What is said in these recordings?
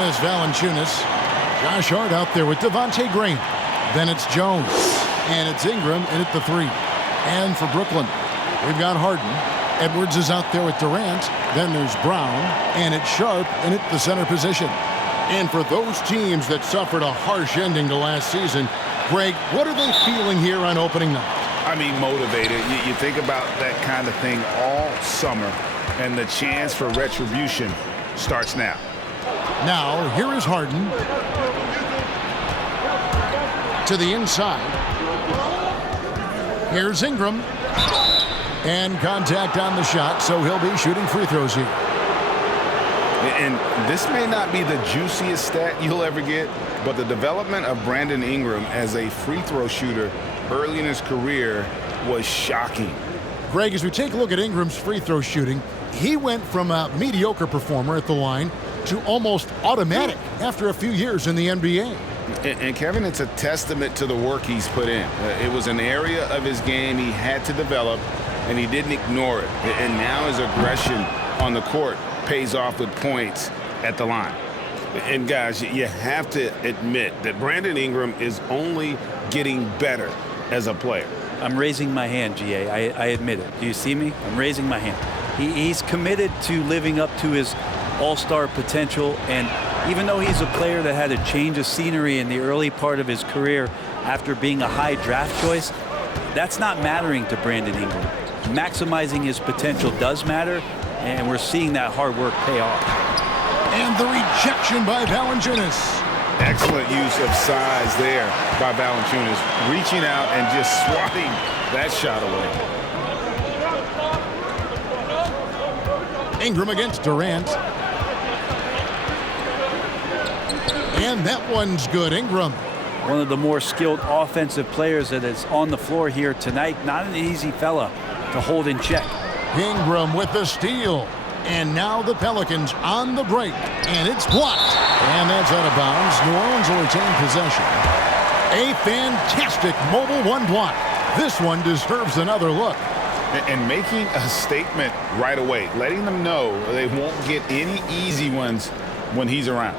Is Valanciunas. Josh Hart out there with Devontae Graham. Then it's Jones. And it's Ingram in at the 3. And for Brooklyn, we've got Harden. Edwards is out there with Durant. Then there's Brown. And it's Sharp in at the center position. And for those teams that suffered a harsh ending to last season, Greg, what are they feeling here on opening night? I mean, motivated. You think about that kind of thing all summer, and the chance for retribution starts now. Now, here is Harden. To the inside. Here's Ingram. And contact on the shot, so he'll be shooting free throws here. And this may not be the juiciest stat you'll ever get, but the development of Brandon Ingram as a free throw shooter early in his career was shocking. Greg, as we take a look at Ingram's free throw shooting, he went from a mediocre performer at the line to almost automatic after a few years in the NBA. And Kevin, it's a testament to the work he's put in. It was an area of his game he had to develop, and he didn't ignore it. And now his aggression on the court pays off with points at the line. And guys, you have to admit that Brandon Ingram is only getting better as a player. I'm raising my hand, GA. I admit it. Do you see me? I'm raising my hand. He's committed to living up to his all-star potential, and even though he's a player that had a change of scenery in the early part of his career after being a high draft choice, that's not mattering to Brandon Ingram. Maximizing his potential does matter, and we're seeing that hard work pay off. And the rejection by Valanciunas. Excellent use of size there by Valanciunas, reaching out and just swatting that shot away. Ingram against Durant. And that one's good. Ingram. One of the more skilled offensive players that is on the floor here tonight. Not an easy fella to hold in check. Ingram with the steal. And now the Pelicans on the break. And it's blocked. And that's out of bounds. New Orleans will retain possession. A fantastic mobile one block. This one deserves another look. And making a statement right away, letting them know they won't get any easy ones when he's around.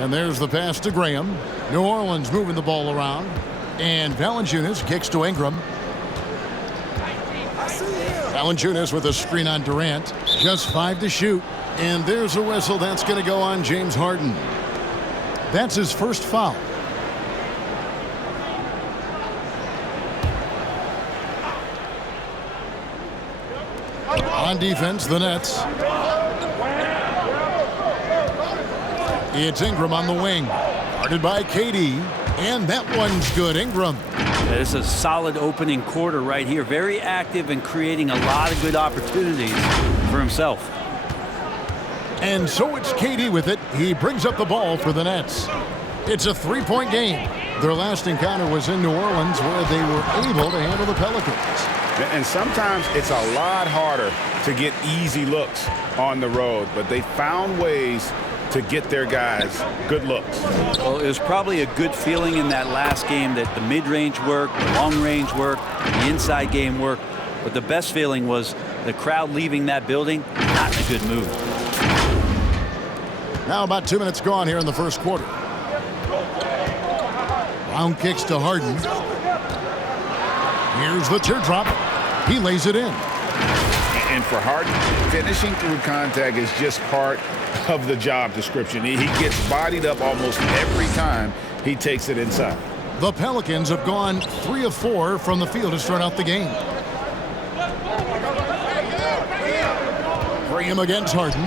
And there's the pass to Graham. New Orleans moving the ball around. And Valanciunas kicks to Ingram. Valanciunas with a screen on Durant. Just 5 to shoot. And there's a whistle. That's going to go on James Harden. That's his first foul. On defense, the Nets. It's Ingram on the wing. Guarded by KD. And that one's good. Ingram. It's a solid opening quarter right here. Very active and creating a lot of good opportunities for himself. And so it's KD with it. He brings up the ball for the Nets. It's a 3-point game. Their last encounter was in New Orleans, where they were able to handle the Pelicans. And sometimes it's a lot harder to get easy looks on the road, but they found ways to get their guys good looks. Well, it was probably a good feeling in that last game that the mid-range worked, the long-range worked, the inside game worked. But the best feeling was the crowd leaving that building, not in a good mood. Now about 2 minutes gone here in the first quarter. Brown kicks to Harden. Here's the teardrop. He lays it in. And for Harden, finishing through contact is just part of the job description. He gets bodied up almost every time he takes it inside. The Pelicans have gone 3 of 4 from the field to start out the game. Graham against Harden.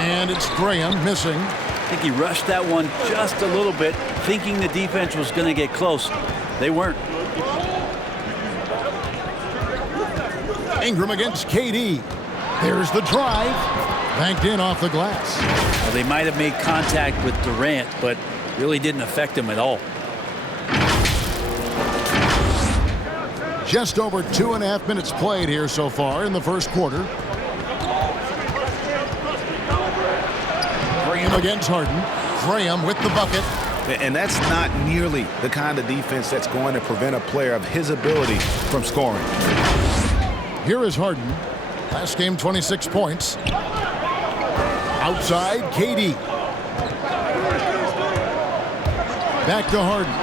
And it's Graham missing. I think he rushed that one just a little bit, thinking the defense was going to get close. They weren't. Ingram against KD. There's the drive. Banked in off the glass. Well, they might have made contact with Durant, but really didn't affect him at all. Just over 2.5 minutes played here so far in the first quarter. Graham against Harden. Graham with the bucket. And that's not nearly the kind of defense that's going to prevent a player of his ability from scoring. Here is Harden. Last game, 26 points. Outside, KD. Back to Harden.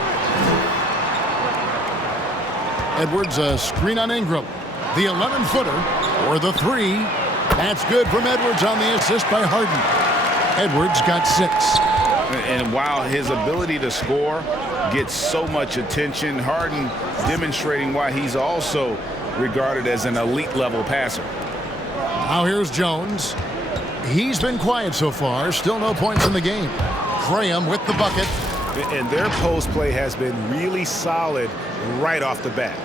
Edwards, a screen on Ingram. The 11-footer or the three. That's good from Edwards on the assist by Harden. Edwards got 6. And while his ability to score gets so much attention, Harden demonstrating why he's also regarded as an elite level passer. Now here's Jones. He's been quiet so far. Still no points in the game. Graham with the bucket. And their post play has been really solid right off the bat.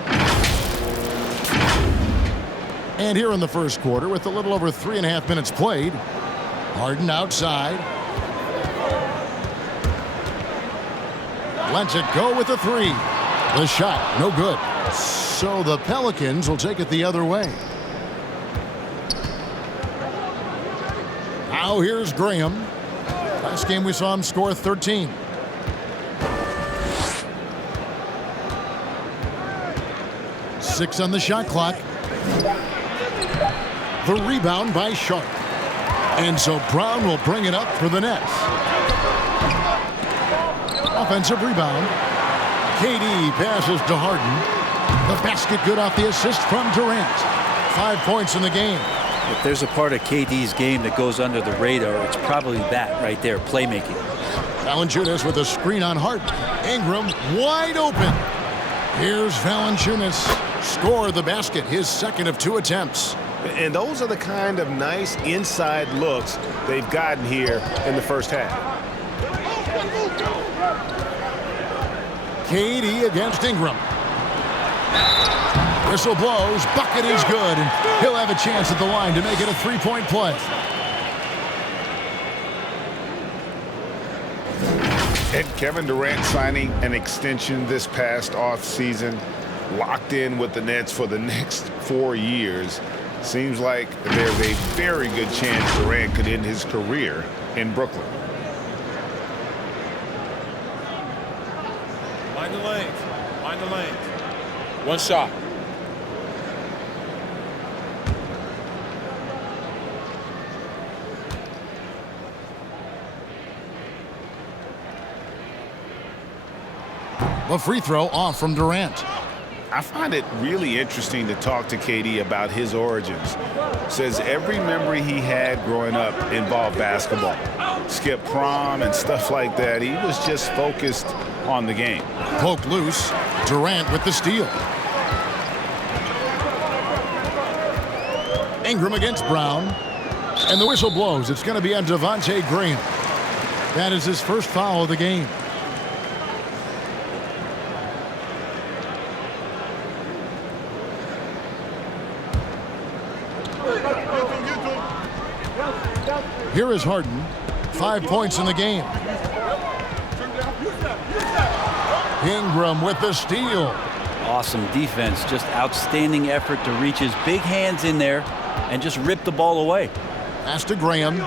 And here in the first quarter, with a little over 3.5 minutes played, Harden outside. Lets it go with a three. The shot, no good. So the Pelicans will take it the other way. Now here's Graham. Last game we saw him score 13. Six on the shot clock. The rebound by Sharp. And so Brown will bring it up for the Nets. Offensive rebound. KD passes to Harden. The basket good off the assist from Durant. 5 points in the game. If there's a part of KD's game that goes under the radar, it's probably that right there, playmaking. Valanciunas with a screen on Harden. Ingram wide open. Here's Valanciunas. Score the basket, his second of 2 attempts. And those are the kind of nice inside looks they've gotten here in the first half. KD against Ingram. Whistle blows. Bucket is good, and he'll have a chance at the line to make it a 3-point play. And Kevin Durant signing an extension this past offseason, locked in with the Nets for the next 4 years. Seems like there's a very good chance Durant could end his career in Brooklyn. Mind the lanes. Mind the lanes. One shot. The free throw off from Durant. I find it really interesting to talk to KD about his origins. Says every memory he had growing up involved basketball. Skip prom and stuff like that. He was just focused on the game. Poked loose. Durant with the steal. Ingram against Brown. And the whistle blows. It's going to be on Devontae Graham. That is his first foul of the game. Here is Harden. 5 points in the game. Ingram with the steal. Awesome defense. Just outstanding effort to reach his big hands in there and just rip the ball away. Pass to Graham.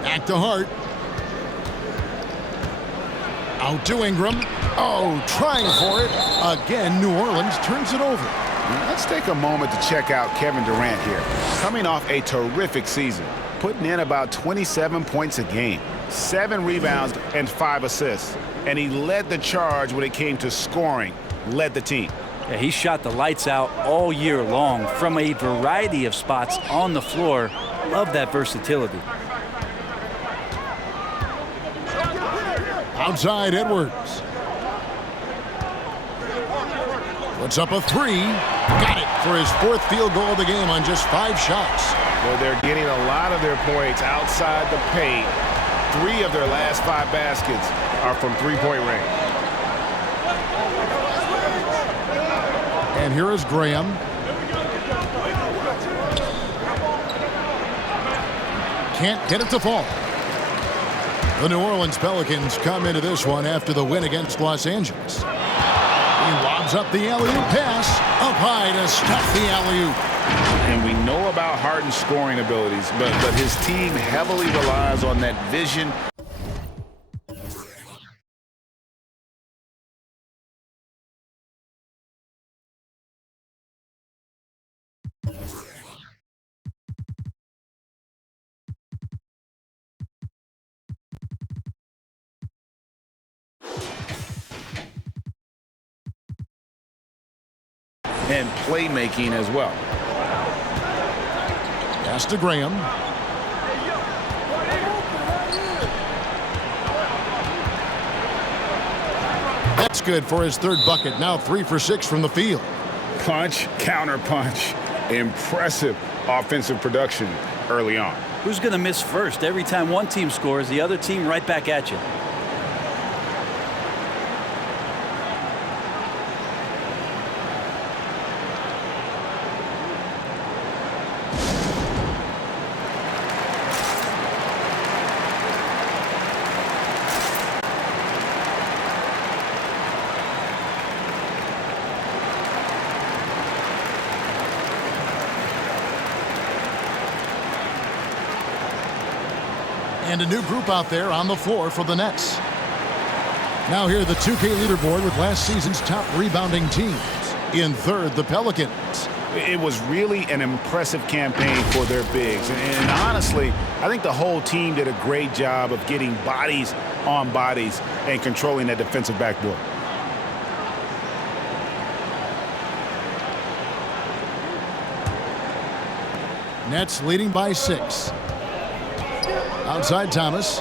Back to Hart. Out to Ingram. Oh, trying for it. Again, New Orleans turns it over. Let's take a moment to check out Kevin Durant here. Coming off a terrific season, putting in about 27 points a game, 7 rebounds and 5 assists. And he led the charge when it came to scoring, led the team. Yeah, he shot the lights out all year long from a variety of spots on the floor. Love that versatility. Outside Edwards. Puts up a three. Got it for his 4th field goal of the game on just 5 shots. Well, they're getting a lot of their points outside the paint. 3 of their last 5 baskets are from 3-point range. And here is Graham. Can't get it to fall. The New Orleans Pelicans come into this one after the win against Los Angeles. He lobs up the alley-oop pass. Up high to stuff the alley-oop. And we know about Harden's scoring abilities, but his team heavily relies on that vision. And playmaking as well. Pass to Graham. That's good for his third bucket. Now 3 for 6 from the field. Punch, counter punch. Impressive offensive production early on. Who's going to miss first? Every time one team scores, the other team right back at you. And a new group out there on the floor for the Nets. Now here the 2K leaderboard with last season's top rebounding teams. In third, the Pelicans. It was really an impressive campaign for their bigs. And honestly, I think the whole team did a great job of getting bodies on bodies and controlling that defensive backboard. Nets leading by 6. Outside Thomas.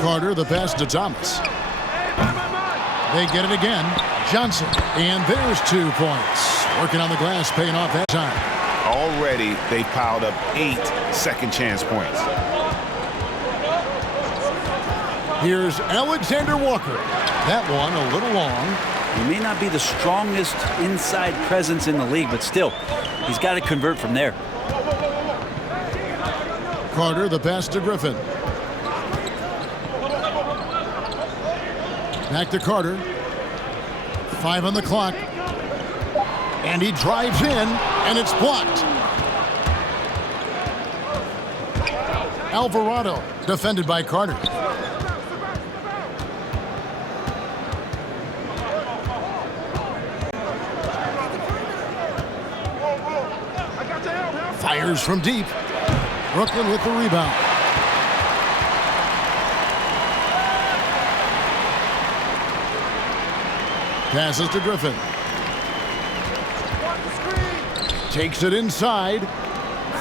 Carter, the pass to Thomas. They get it again. Johnson. And there's 2 points. Working on the glass, paying off that time. Already, they piled up 8 second chance points. Here's Alexander Walker. That one a little long. He may not be the strongest inside presence in the league, but still, he's got to convert from there. Carter, the pass to Griffin. Back to Carter. 5 on the clock. And he drives in, and it's blocked. Alvarado, defended by Carter. Fires from deep. Brooklyn with the rebound. Passes to Griffin. Takes it inside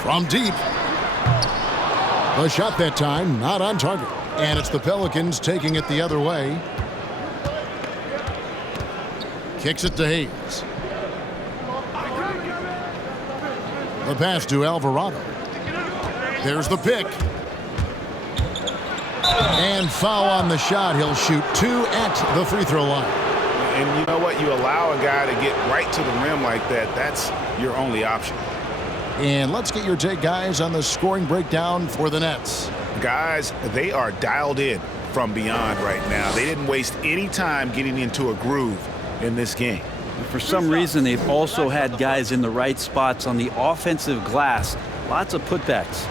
from deep. The shot that time not on target. And it's the Pelicans taking it the other way. Kicks it to Hayes. The pass to Alvarado. There's the pick. And foul on the shot. He'll shoot 2 at the free throw line. And you know what? You allow a guy to get right to the rim like that. That's your only option. And let's get your take, guys, on the scoring breakdown for the Nets. Guys, they are dialed in from beyond right now. They didn't waste any time getting into a groove in this game. For some reason, they've also had guys in the right spots on the offensive glass. Lots of putbacks.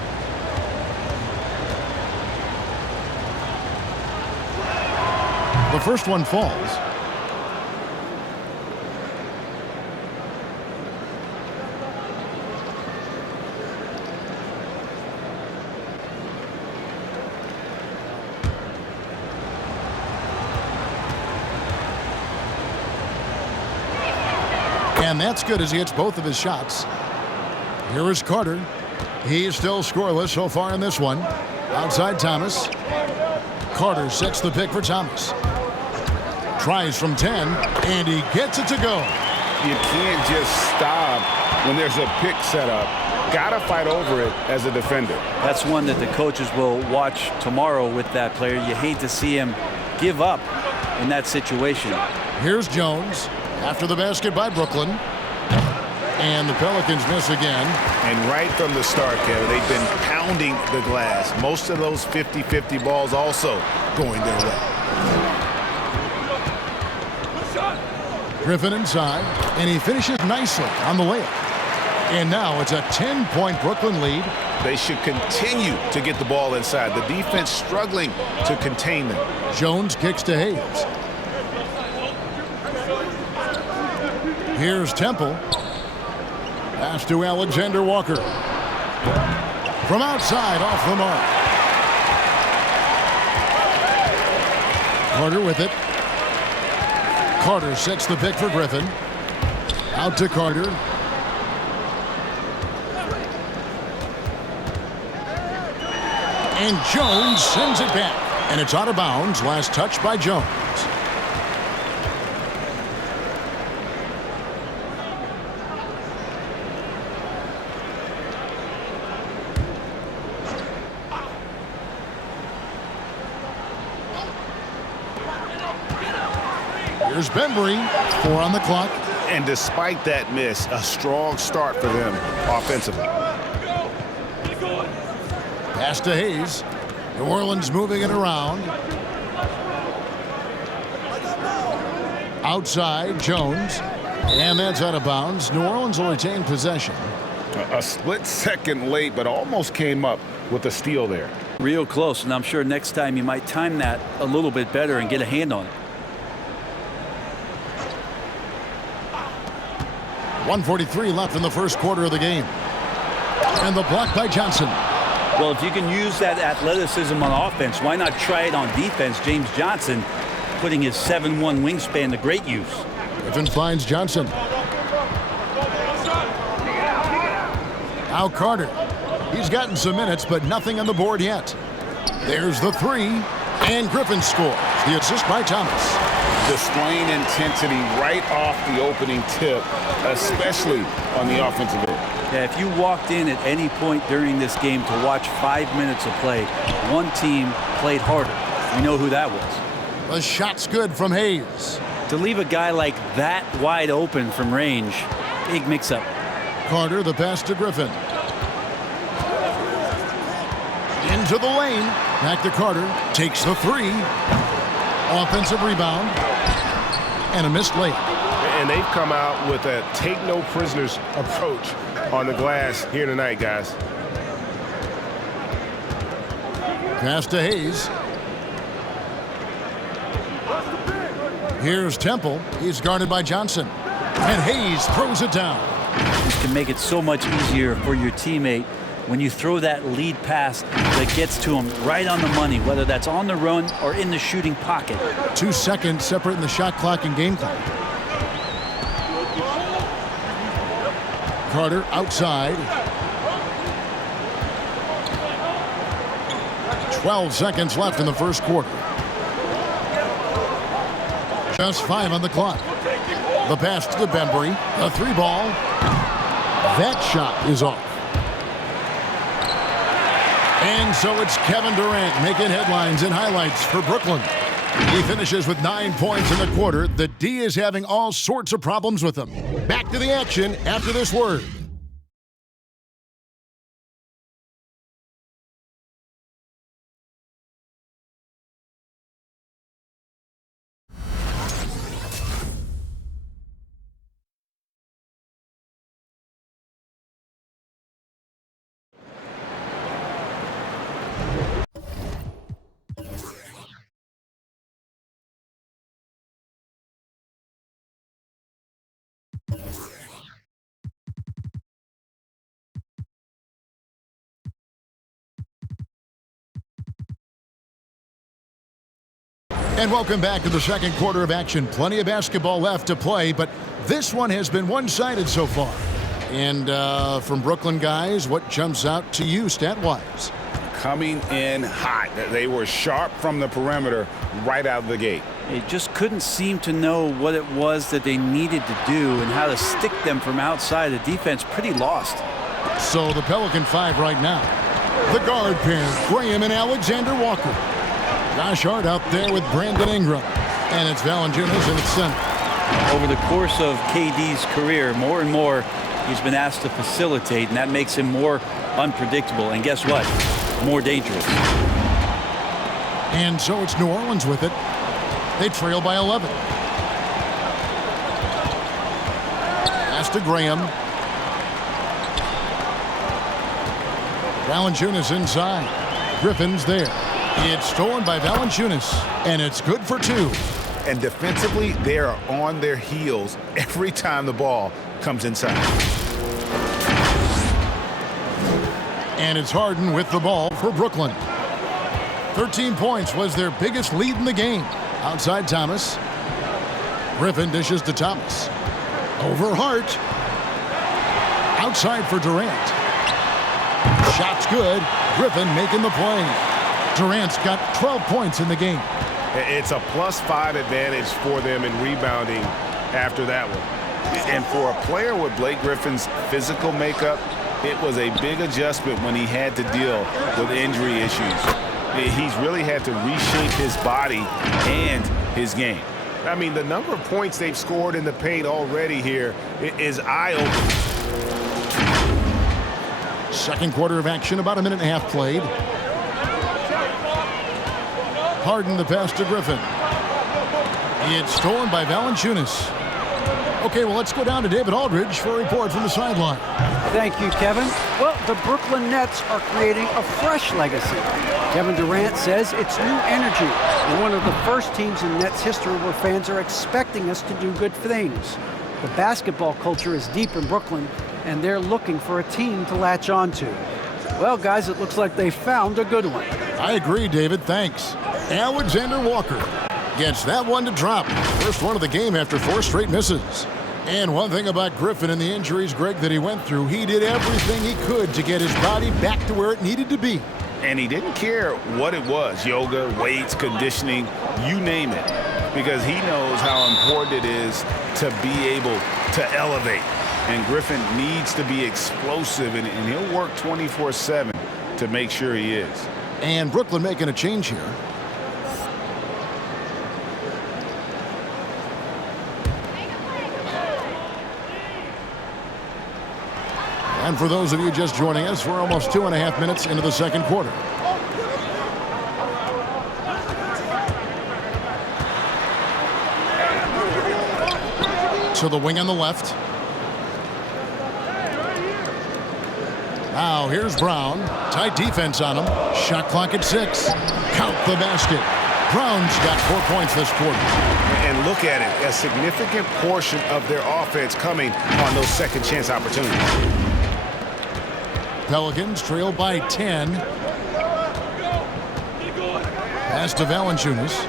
The first one falls. And that's good as he hits both of his shots. Here is Carter. He's still scoreless so far in this one. Outside Thomas. Carter sets the pick for Thomas. Tries from 10, and he gets it to go. You can't just stop when there's a pick set up. Gotta fight over it as a defender. That's one that the coaches will watch tomorrow with that player. You hate to see him give up in that situation. Here's Jones after the basket by Brooklyn. And the Pelicans miss again. And right from the start, Kevin, they've been pounding the glass. Most of those 50-50 balls also going their way. Griffin inside, and he finishes nicely on the layup. And now it's a 10-point Brooklyn lead. They should continue to get the ball inside. The defense struggling to contain them. Jones kicks to Hayes. Here's Temple. Pass to Alexander Walker. From outside, off the mark. Carter with it. Carter sets the pick for Griffin. Out to Carter. And Jones sends it back. And it's out of bounds. Last touch by Jones. Here's Bembry, 4 on the clock. And despite that miss, a strong start for them offensively. Pass to Hayes. New Orleans moving it around. Outside, Jones. And that's out of bounds. New Orleans will retain possession. A split second late, but almost came up with a steal there. Real close, and I'm sure next time you might time that a little bit better and get a hand on it. 1:43 left in the first quarter of the game. And the block by Johnson. Well, if you can use that athleticism on offense, why not try it on defense? James Johnson putting his 7'1" wingspan to great use. Griffin finds Johnson. Now Carter. He's gotten some minutes, but nothing on the board yet. There's the three, and Griffin scores. The assist by Thomas. Displaying intensity right off the opening tip, especially on the offensive end. Yeah, if you walked in at any point during this game to watch 5 minutes of play, one team played harder. We know who that was. The shot's good from Hayes. To leave a guy like that wide open from range, big mix-up. Carter, the pass to Griffin. Into the lane. Back to Carter. Takes the three. Offensive rebound. And a missed layup. And they've come out with a take-no-prisoners approach on the glass here tonight, guys. Pass to Hayes. Here's Temple. He's guarded by Johnson. And Hayes throws it down. This can make it so much easier for your teammate when you throw that lead pass that gets to him right on the money, whether that's on the run or in the shooting pocket. 2 seconds separating the shot clock and game clock. Carter outside. 12 seconds left in the first quarter. Just 5 on the clock. The pass to Bembry. The three ball. That shot is off. And so it's Kevin Durant making headlines and highlights for Brooklyn. He finishes with 9 points in the quarter. The D is having all sorts of problems with him. Back to the action after this word. And welcome back to the second quarter of action. Plenty of basketball left to play, but this one has been one-sided so far. And from Brooklyn guys, what jumps out to you stat-wise? Coming in hot. They were sharp from the perimeter right out of the gate. They just couldn't seem to know what it was that they needed to do and how to stick them from outside. The defense pretty lost. So the Pelican 5 right now. The guard pair, Graham and Alexander Walker. Josh Hart out there with Brandon Ingram. And it's Valanciunas in its center. Over the course of KD's career, more and more he's been asked to facilitate, and that makes him more unpredictable. And guess what? More dangerous. And so it's New Orleans with it. They trail by 11. to Graham. Valanciunas inside. Griffin's there. It's stolen by Valanciunas, and it's good for 2. And defensively, they are on their heels every time the ball comes inside. And it's Harden with the ball for Brooklyn. 13 points was their biggest lead in the game. Outside Thomas. Griffin dishes to Thomas. Over Hart. Outside for Durant. Shot's good. Griffin making the play. Durant's got 12 points in the game. It's a +5 advantage for them in rebounding after that one. And for a player with Blake Griffin's physical makeup, it was a big adjustment when he had to deal with injury issues. He's really had to reshape his body and his game. I mean, the number of points they've scored in the paint already here is eye-opening. Second quarter of action, about a minute and a half played. Harden the pass to Griffin. It's stolen by Valanciunas. Okay, well, let's go down to David Aldridge for a report from the sideline. Thank you, Kevin. Well, the Brooklyn Nets are creating a fresh legacy. Kevin Durant says it's new energy. We're one of the first teams in Nets history where fans are expecting us to do good things. The basketball culture is deep in Brooklyn, and they're looking for a team to latch on to. Well, guys, it looks like they found a good one. I agree, David. Thanks. Alexander Walker gets that one to drop. First one of the game after 4 straight misses. And one thing about Griffin and the injuries, Greg, that he went through, he did everything he could to get his body back to where it needed to be. And he didn't care what it was, yoga, weights, conditioning, you name it, because he knows how important it is to be able to elevate. And Griffin needs to be explosive, and he'll work 24/7 to make sure he is. And Brooklyn making a change here. And for those of you just joining us, we're almost 2.5 minutes into the second quarter. To the wing on the left. Now here's Brown. Tight defense on him. Shot clock at 6. Count the basket. Brown's got 4 points this quarter. And look at it, a significant portion of their offense coming on those second chance opportunities. Pelicans trail by 10. Pass to Valanciunas.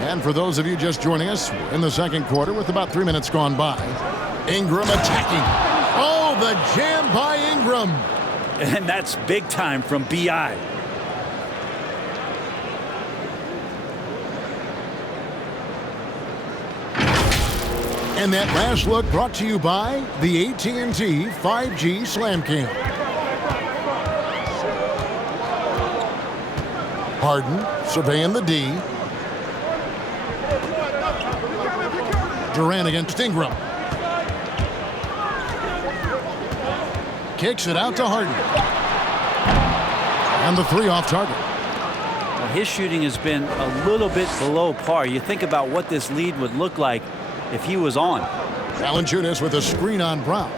And for those of you just joining us, we're in the second quarter with about 3 minutes gone by. Ingram attacking. Oh, the jam by Ingram. And that's big time from B.I. And that last look brought to you by the AT&T 5G Slam Cam. Harden surveying the D. Durant against Ingram. Kicks it out to Harden. And the 3 off target. Well, his shooting has been a little bit below par. You think about what this lead would look like if he was on. Valanciunas with a screen on Brown.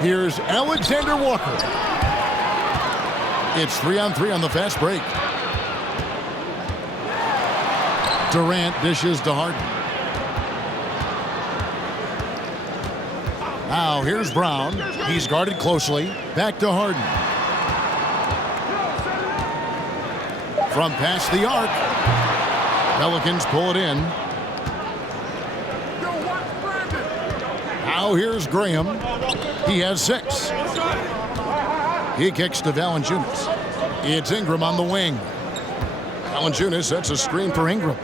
Here's Alexander Walker. It's 3-on-3 on the fast break. Durant dishes to Harden. Now here's Brown. He's guarded closely. Back to Harden. From past the arc. Pelicans pull it in. Now here's Graham. He has 6. He kicks to Valanciunas. It's Ingram on the wing. Valanciunas sets a screen for Ingram.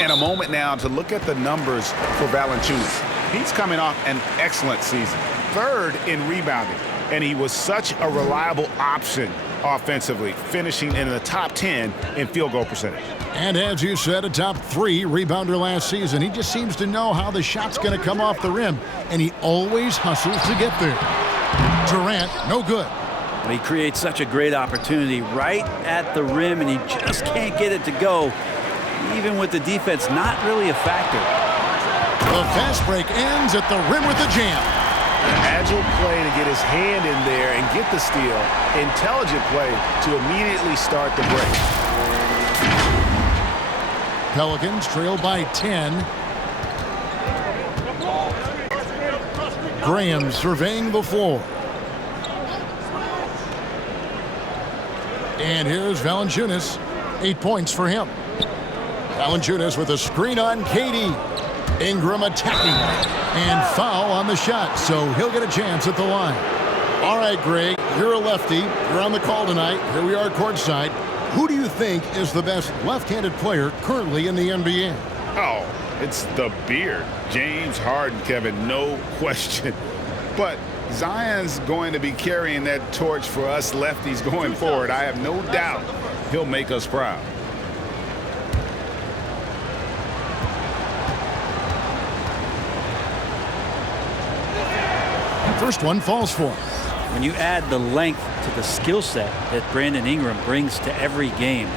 And a moment now to look at the numbers for Valanciunas. He's coming off an excellent season. 3rd in rebounding. And he was such a reliable option offensively, finishing in the top 10 in field goal percentage. And as you said, a top 3 rebounder last season. He just seems to know how the shot's going to come off the rim, and he always hustles to get there. Durant, no good. He creates such a great opportunity right at the rim, and he just can't get it to go. even with the defense not really a factor. The fast break ends at the rim with a jam. An agile play to get his hand in there and get the steal. Intelligent play to immediately start the break. Pelicans trail by 10. Graham surveying the floor. And here's Valanciunas. 8 points for him. Valanciunas with a screen on Katie. Ingram attacking. And foul on the shot, so he'll get a chance at the line. All right, Greg, you're a lefty. You're on the call tonight. Here we are courtside. Who do you think is the best left-handed player currently in the NBA? Oh, it's the beard. James Harden, Kevin, no question. But Zion's going to be carrying that torch for us lefties going forward. I have no doubt he'll make us proud. First one falls for him. When you add the length to the skill set that Brandon Ingram brings to every game,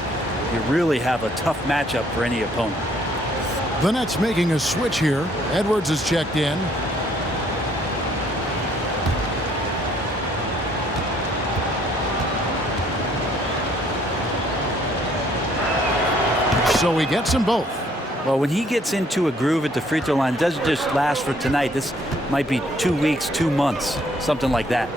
you really have a tough matchup for any opponent. The Nets making a switch here. Edwards is checked in. So he gets them both. Well, when he gets into a groove at the free throw line, it doesn't just last for tonight. This might be 2 weeks, 2 months, something like that.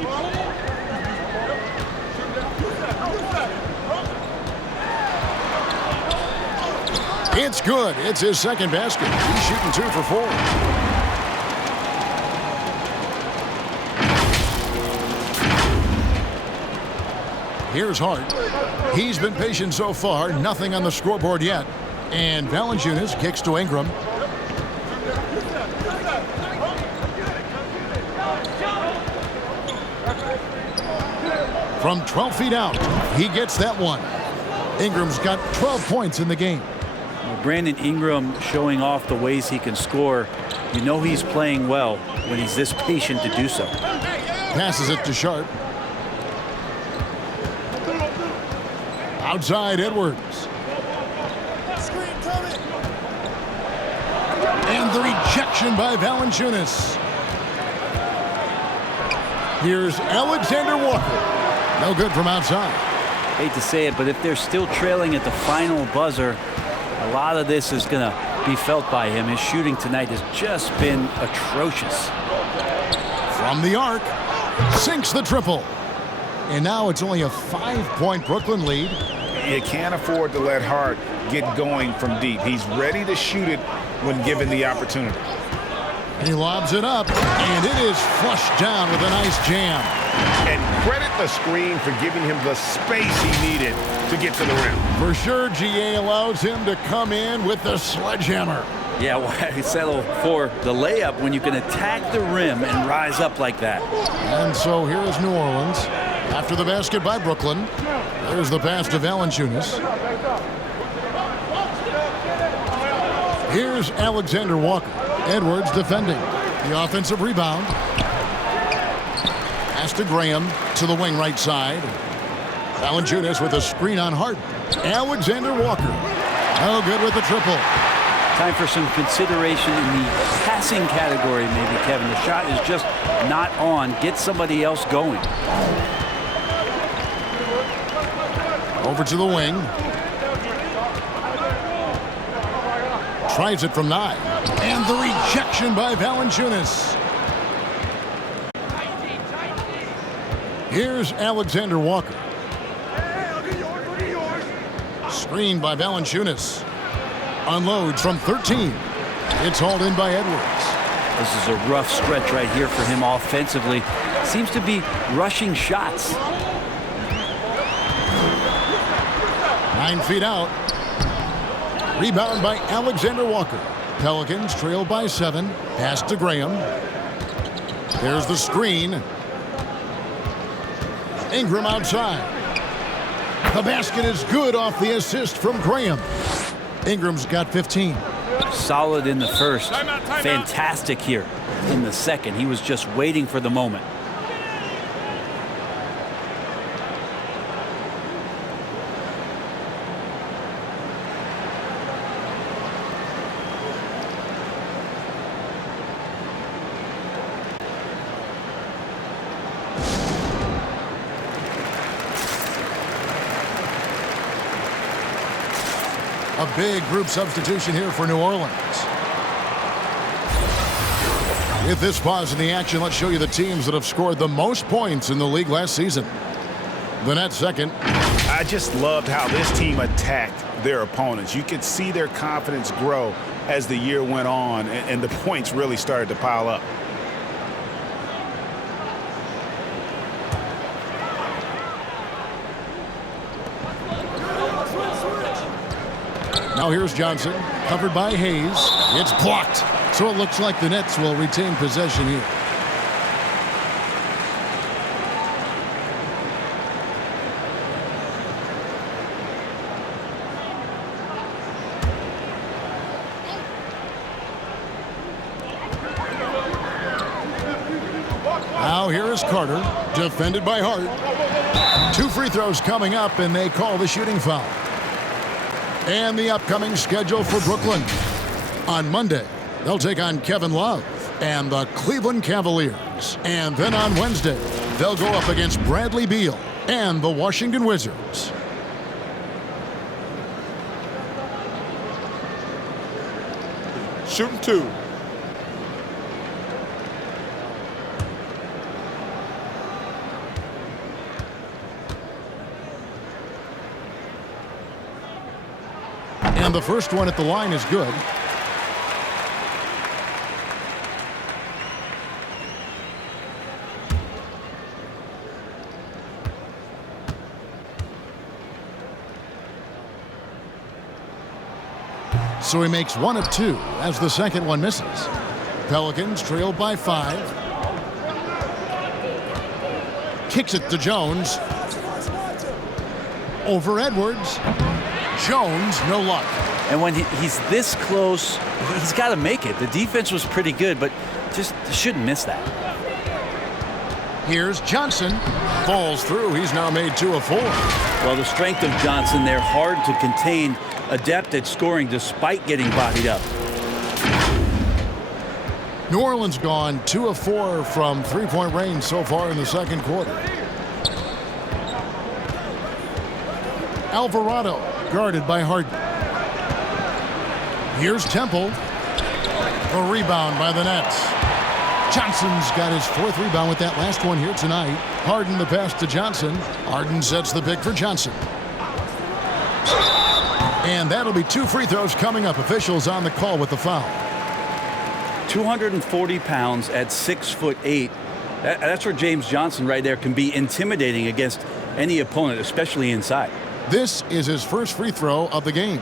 It's good. It's his second basket. He's shooting 2 for 4. Here's Hart. He's been patient so far. Nothing on the scoreboard yet. And Valanciunas kicks to Ingram. From 12 feet out, he gets that one. Ingram's got 12 points in the game. Brandon Ingram showing off the ways he can score. You know he's playing well when he's this patient to do so. Passes it to Sharp. Outside Edwards. And the rejection by Valanciunas. Here's Alexander Walker. No good from outside. Hate to say it, but if they're still trailing at the final buzzer, a lot of this is going to be felt by him. His shooting tonight has just been atrocious. From the arc, sinks the triple. And now it's only a 5-point Brooklyn lead. You can't afford to let Hart get going from deep. He's ready to shoot it when given the opportunity. He lobs it up, and it is flushed down with a nice jam. And credit the screen for giving him the space he needed to get to the rim. For sure, GA allows him to come in with the sledgehammer. Yeah, why settle for the layup when you can attack the rim and rise up like that? And so here is New Orleans. After the basket by Brooklyn, there's the pass to Valanciunas. Here's Alexander Walker. Edwards defending. The offensive rebound. Pass to Graham to the wing right side. Valanciunas with a screen on Hart. Alexander Walker. No good with the triple. Time for some consideration in the passing category, maybe, Kevin. The shot is just not on. Get somebody else going. Over to the wing. Tries it from 9. And the rejection by Valanciunas. Here's Alexander Walker. Screened by Valanciunas. Unloads from 13. It's hauled in by Edwards. This is a rough stretch right here for him offensively. Seems to be rushing shots. 9 feet out. Rebound by Alexander Walker. Pelicans trail by 7. Pass to Graham. There's the screen. Ingram outside. The basket is good off the assist from Graham. Ingram's got 15. Solid in the first. Fantastic here in the second. He was just waiting for the moment. A big group substitution here for New Orleans. With this pause in the action, let's show you the teams that have scored the most points in the league last season. The Nets second. I just loved how this team attacked their opponents. You could see their confidence grow as the year went on, and the points really started to pile up. Now here's Johnson, covered by Hayes. It's blocked. So it looks like the Nets will retain possession here. Now here is Carter, defended by Hart. 2 free throws coming up, and they call the shooting foul. And the upcoming schedule for Brooklyn. On Monday, they'll take on Kevin Love and the Cleveland Cavaliers. And then on Wednesday, they'll go up against Bradley Beal and the Washington Wizards. Shooting 2. And the first one at the line is good. So he makes 1 of 2 as the second one misses. Pelicans trailed by 5. Kicks it to Jones. Over Edwards. Jones, no luck. And when he's this close, he's got to make it. The defense was pretty good, but just shouldn't miss that. Here's Johnson. Falls through. He's now made 2 of 4. Well, the strength of Johnson, they're hard to contain, adept at scoring despite getting bodied up. New Orleans gone 2 of 4 from 3-point range so far in the second quarter. Alvarado guarded by Harden. Here's Temple. A rebound by the Nets. Johnson's got his 4th rebound with that last one here tonight. Harden the pass to Johnson. Harden sets the pick for Johnson. And that'll be 2 free throws coming up. Officials on the call with the foul. 240 pounds at 6'8". That's where James Johnson right there can be intimidating against any opponent, especially inside. This is his first free throw of the game.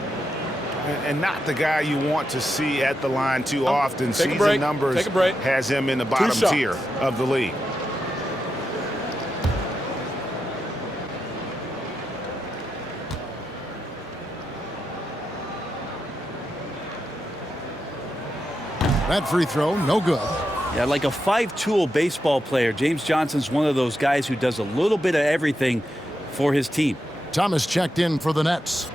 And not the guy you want to see at the line too often. Take a Season break. numbers Take a break. has him in the bottom tier of the league. That free throw, no good. Yeah, like a 5-tool baseball player, James Johnson's one of those guys who does a little bit of everything for his team. Thomas checked in for the Nets.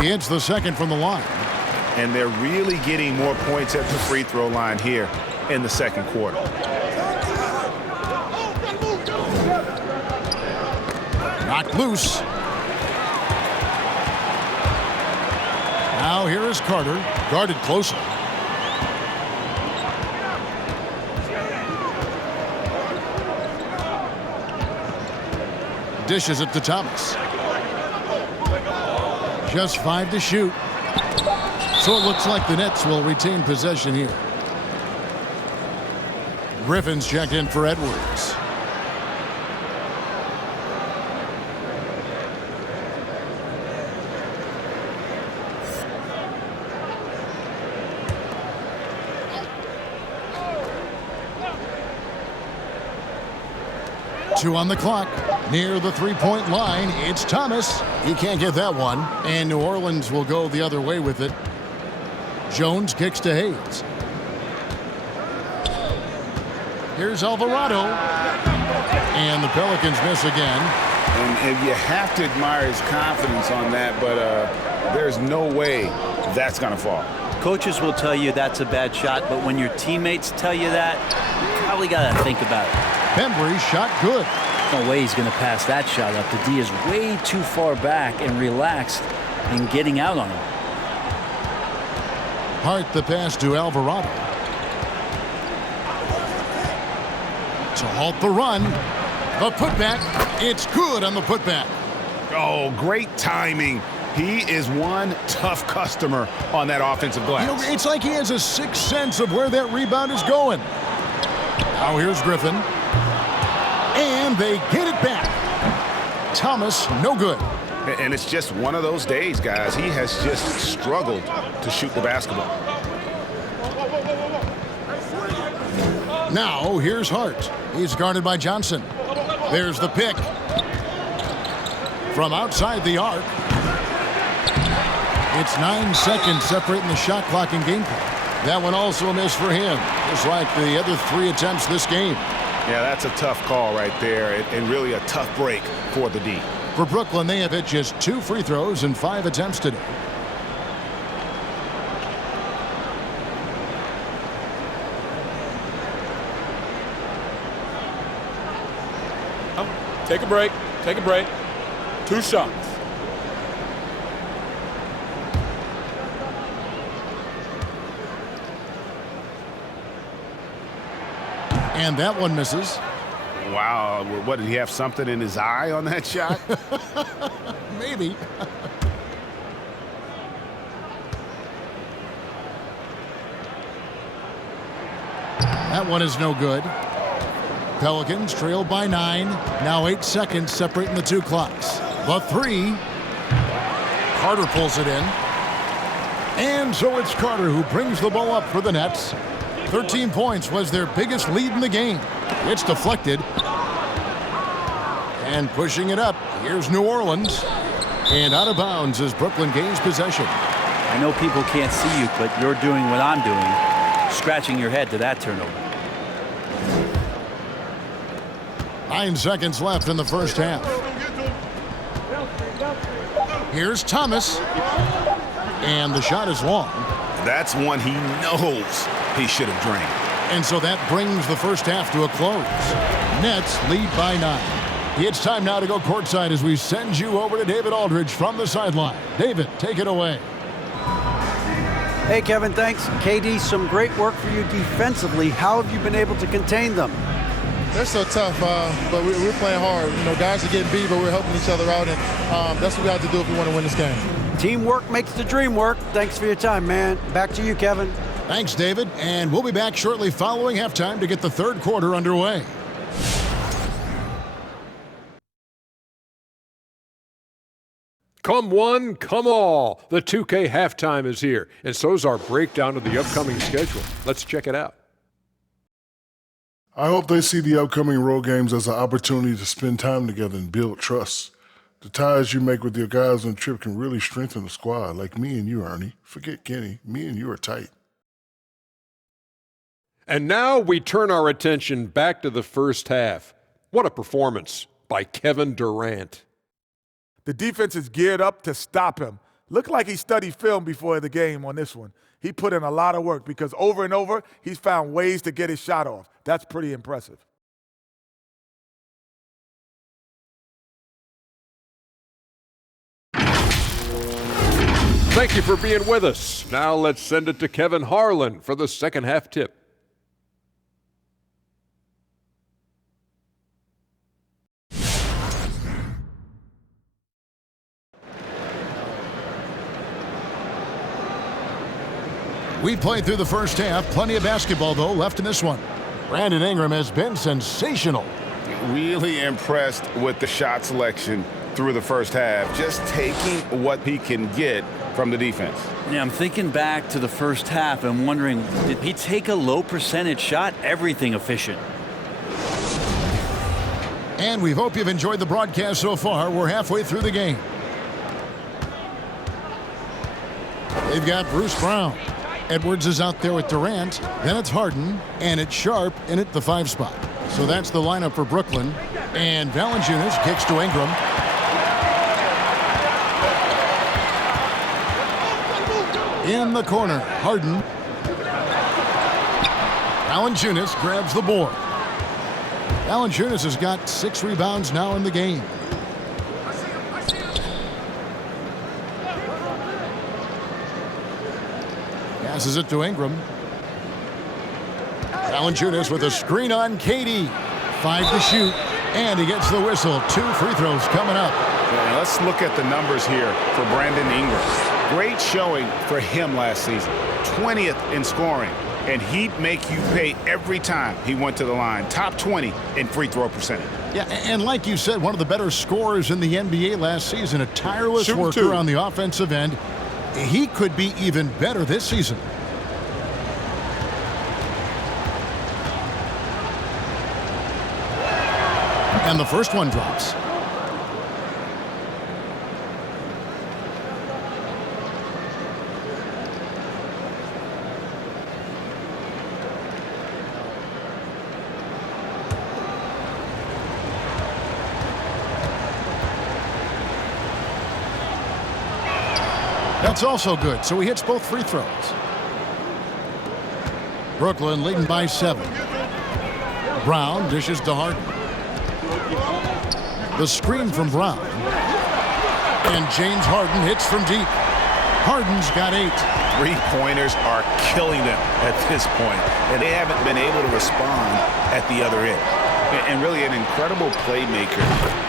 He hits the second from the line. And they're really getting more points at the free throw line here in the second quarter. Knocked loose. Now here is Carter, guarded closely. Dishes it to Thomas. Just 5 to shoot. So it looks like the Nets will retain possession here. Griffin's checked in for Edwards. Two on the clock. Near the 3-point line, it's Thomas. He can't get that one. And New Orleans will go the other way with it. Jones kicks to Hayes. Here's Alvarado. And the Pelicans miss again. And you have to admire his confidence on that, but there's no way that's going to fall. Coaches will tell you that's a bad shot, but when your teammates tell you that, you probably got to think about it. Bembry shot good. No way he's going to pass that shot up. The D is way too far back and relaxed in getting out on him. Hart the pass to Alvarado. To halt the run. The putback. It's good on the putback. Oh, great timing. He is one tough customer on that offensive glass. You know, it's like he has a sixth sense of where that rebound is going. Now here's Griffin. And they get it back. Thomas, no good. And it's just one of those days, guys. He has just struggled to shoot the basketball. Now here's Hart. He's guarded by Johnson. There's the pick. From outside the arc. It's 9 seconds separating the shot clock and game clock. That one also a miss for him, just like the other 3 attempts this game. Yeah, that's a tough call right there, and really a tough break for the D. For Brooklyn, they have hit just 2 free throws in 5 attempts today. Take a break. Take a break. 2 shots. And that one misses. Wow, what, did he have something in his eye on that shot? Maybe. That one is no good. Pelicans trailed by 9. Now 8 seconds separating the 2 clocks. The 3. Carter pulls it in. And so it's Carter who brings the ball up for the Nets. 13 points was their biggest lead in the game. It's deflected. And pushing it up, here's New Orleans. And out of bounds as Brooklyn gains possession. I know people can't see you, but you're doing what I'm doing, scratching your head to that turnover. 9 seconds left in the first half. Here's Thomas. And the shot is long. That's one he knows he should have drained. And so that brings the first half to a close. Nets lead by 9. It's time now to go courtside as we send you over to David Aldridge from the sideline. David, take it away. Hey, Kevin, thanks. KD, some great work for you defensively. How have you been able to contain them? They're so tough, but we're playing hard. You know, guys are getting beat, but we're helping each other out, and that's what we have to do if we want to win this game. Teamwork makes the dream work. Thanks for your time, man. Back to you, Kevin. Thanks, David. And we'll be back shortly following halftime to get the third quarter underway. Come one, come all. The 2K halftime is here, and so's our breakdown of the upcoming schedule. Let's check it out. I hope they see the upcoming road games as an opportunity to spend time together and build trust. The ties you make with your guys on the trip can really strengthen the squad, like me and you, Ernie. Forget Kenny. Me and you are tight. And now we turn our attention back to the first half. What a performance by Kevin Durant. The defense is geared up to stop him. Looked like he studied film before the game on this one. He put in a lot of work because over and over, he's found ways to get his shot off. That's pretty impressive. Thank you for being with us. Now let's send it to Kevin Harlan for the second half tip. We played through the first half. Plenty of basketball, though, left in this one. Brandon Ingram has been sensational. Really impressed with the shot selection through the first half. Just taking what he can get from the defense. Yeah, I'm thinking back to the first half and wondering, did he take a low percentage shot? Everything efficient. And we hope you've enjoyed the broadcast so far. We're halfway through the game. They've got Bruce Brown. Edwards is out there with Durant. Then it's Harden, and it's Sharp in at the 5 spot. So that's the lineup for Brooklyn. And Valanciunas kicks to Ingram. In the corner, Harden. Valanciunas grabs the board. Valanciunas has got 6 rebounds now in the game. Passes it to Ingram. Valanciunas with a screen on Katie. 5 to shoot, and he gets the whistle. 2 free throws coming up. Yeah, let's look at the numbers here for Brandon Ingram. Great showing for him last season. 20th in scoring, and he'd make you pay every time he went to the line. Top 20 in free throw percentage. Yeah, and like you said, one of the better scorers in the NBA last season. A tireless Shooting worker 2. on the offensive end. He could be even better this season. And the first one drops. That's also good, so he hits both free throws. Brooklyn leading by 7. Brown dishes to Harden. The screen from Brown. And James Harden hits from deep. Harden's got 8. Three-pointers are killing them at this point, and they haven't been able to respond at the other end. And really an incredible playmaker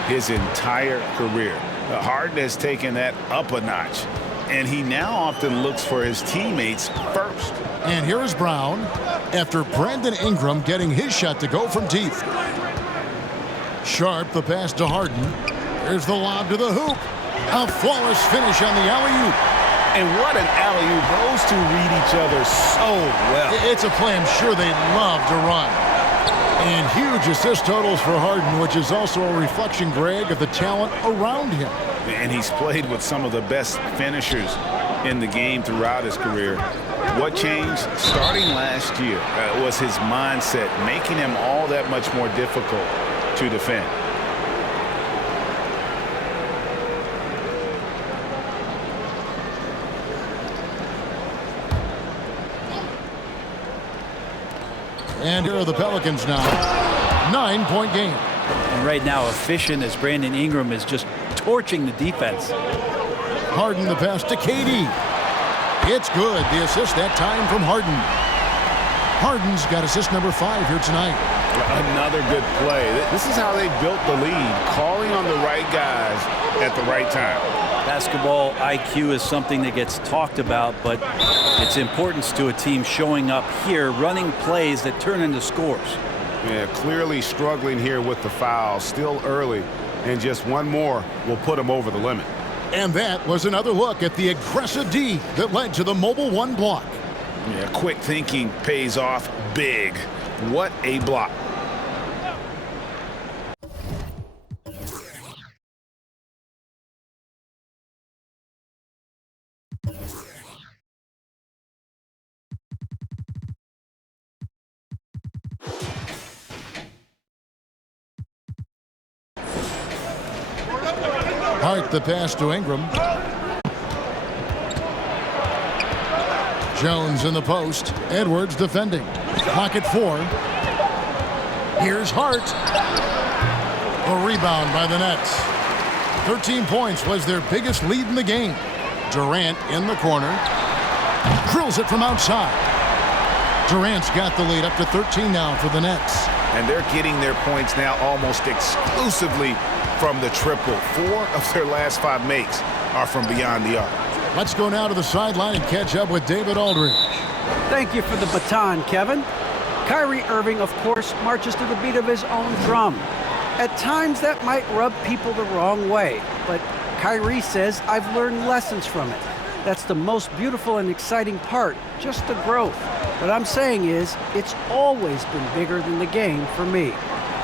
his entire career. Harden has taken that up a notch, and he now often looks for his teammates first. And here is Brown after Brandon Ingram getting his shot to go from deep. Sharp the pass to Harden. There's the lob to the hoop. A flawless finish on the alley-oop. And what an alley-oop. Those two read each other so well. It's a play I'm sure they love to run. And huge assist totals for Harden, which is also a reflection, Greg, of the talent around him. And he's played with some of the best finishers in the game throughout his career. What changed starting last year was his mindset, making him all that much more difficult to defend. And here are the Pelicans now. 9-point game. And right now, efficient as Brandon Ingram is just torching the defense. Harden the pass to Katie. It's good. The assist that time from Harden. Harden's got assist number 5 here tonight. Another good play. This is how they built the lead, calling on the right guys at the right time. Basketball IQ is something that gets talked about, but its importance to a team showing up here, running plays that turn into scores. Yeah, clearly struggling here with the foul, still early, and just one more will put him over the limit. And that was another look at the aggressive D that led to the mobile 1 block. Yeah, quick thinking pays off big. What a block. Hart the pass to Ingram. Jones in the post. Edwards defending. Clock at 4. Here's Hart. A rebound by the Nets. 13 points was their biggest lead in the game. Durant in the corner. Drills it from outside. Durant's got the lead up to 13 now for the Nets. And they're getting their points now almost exclusively from the triple. 4 of their last 5 makes are from beyond the arc. Let's go now to the sideline and catch up with David Aldridge. Thank you for the baton, Kevin. Kyrie Irving, of course, marches to the beat of his own drum. At times, that might rub people the wrong way, but Kyrie says, I've learned lessons from it. That's the most beautiful and exciting part, just the growth. What I'm saying is, it's always been bigger than the game for me.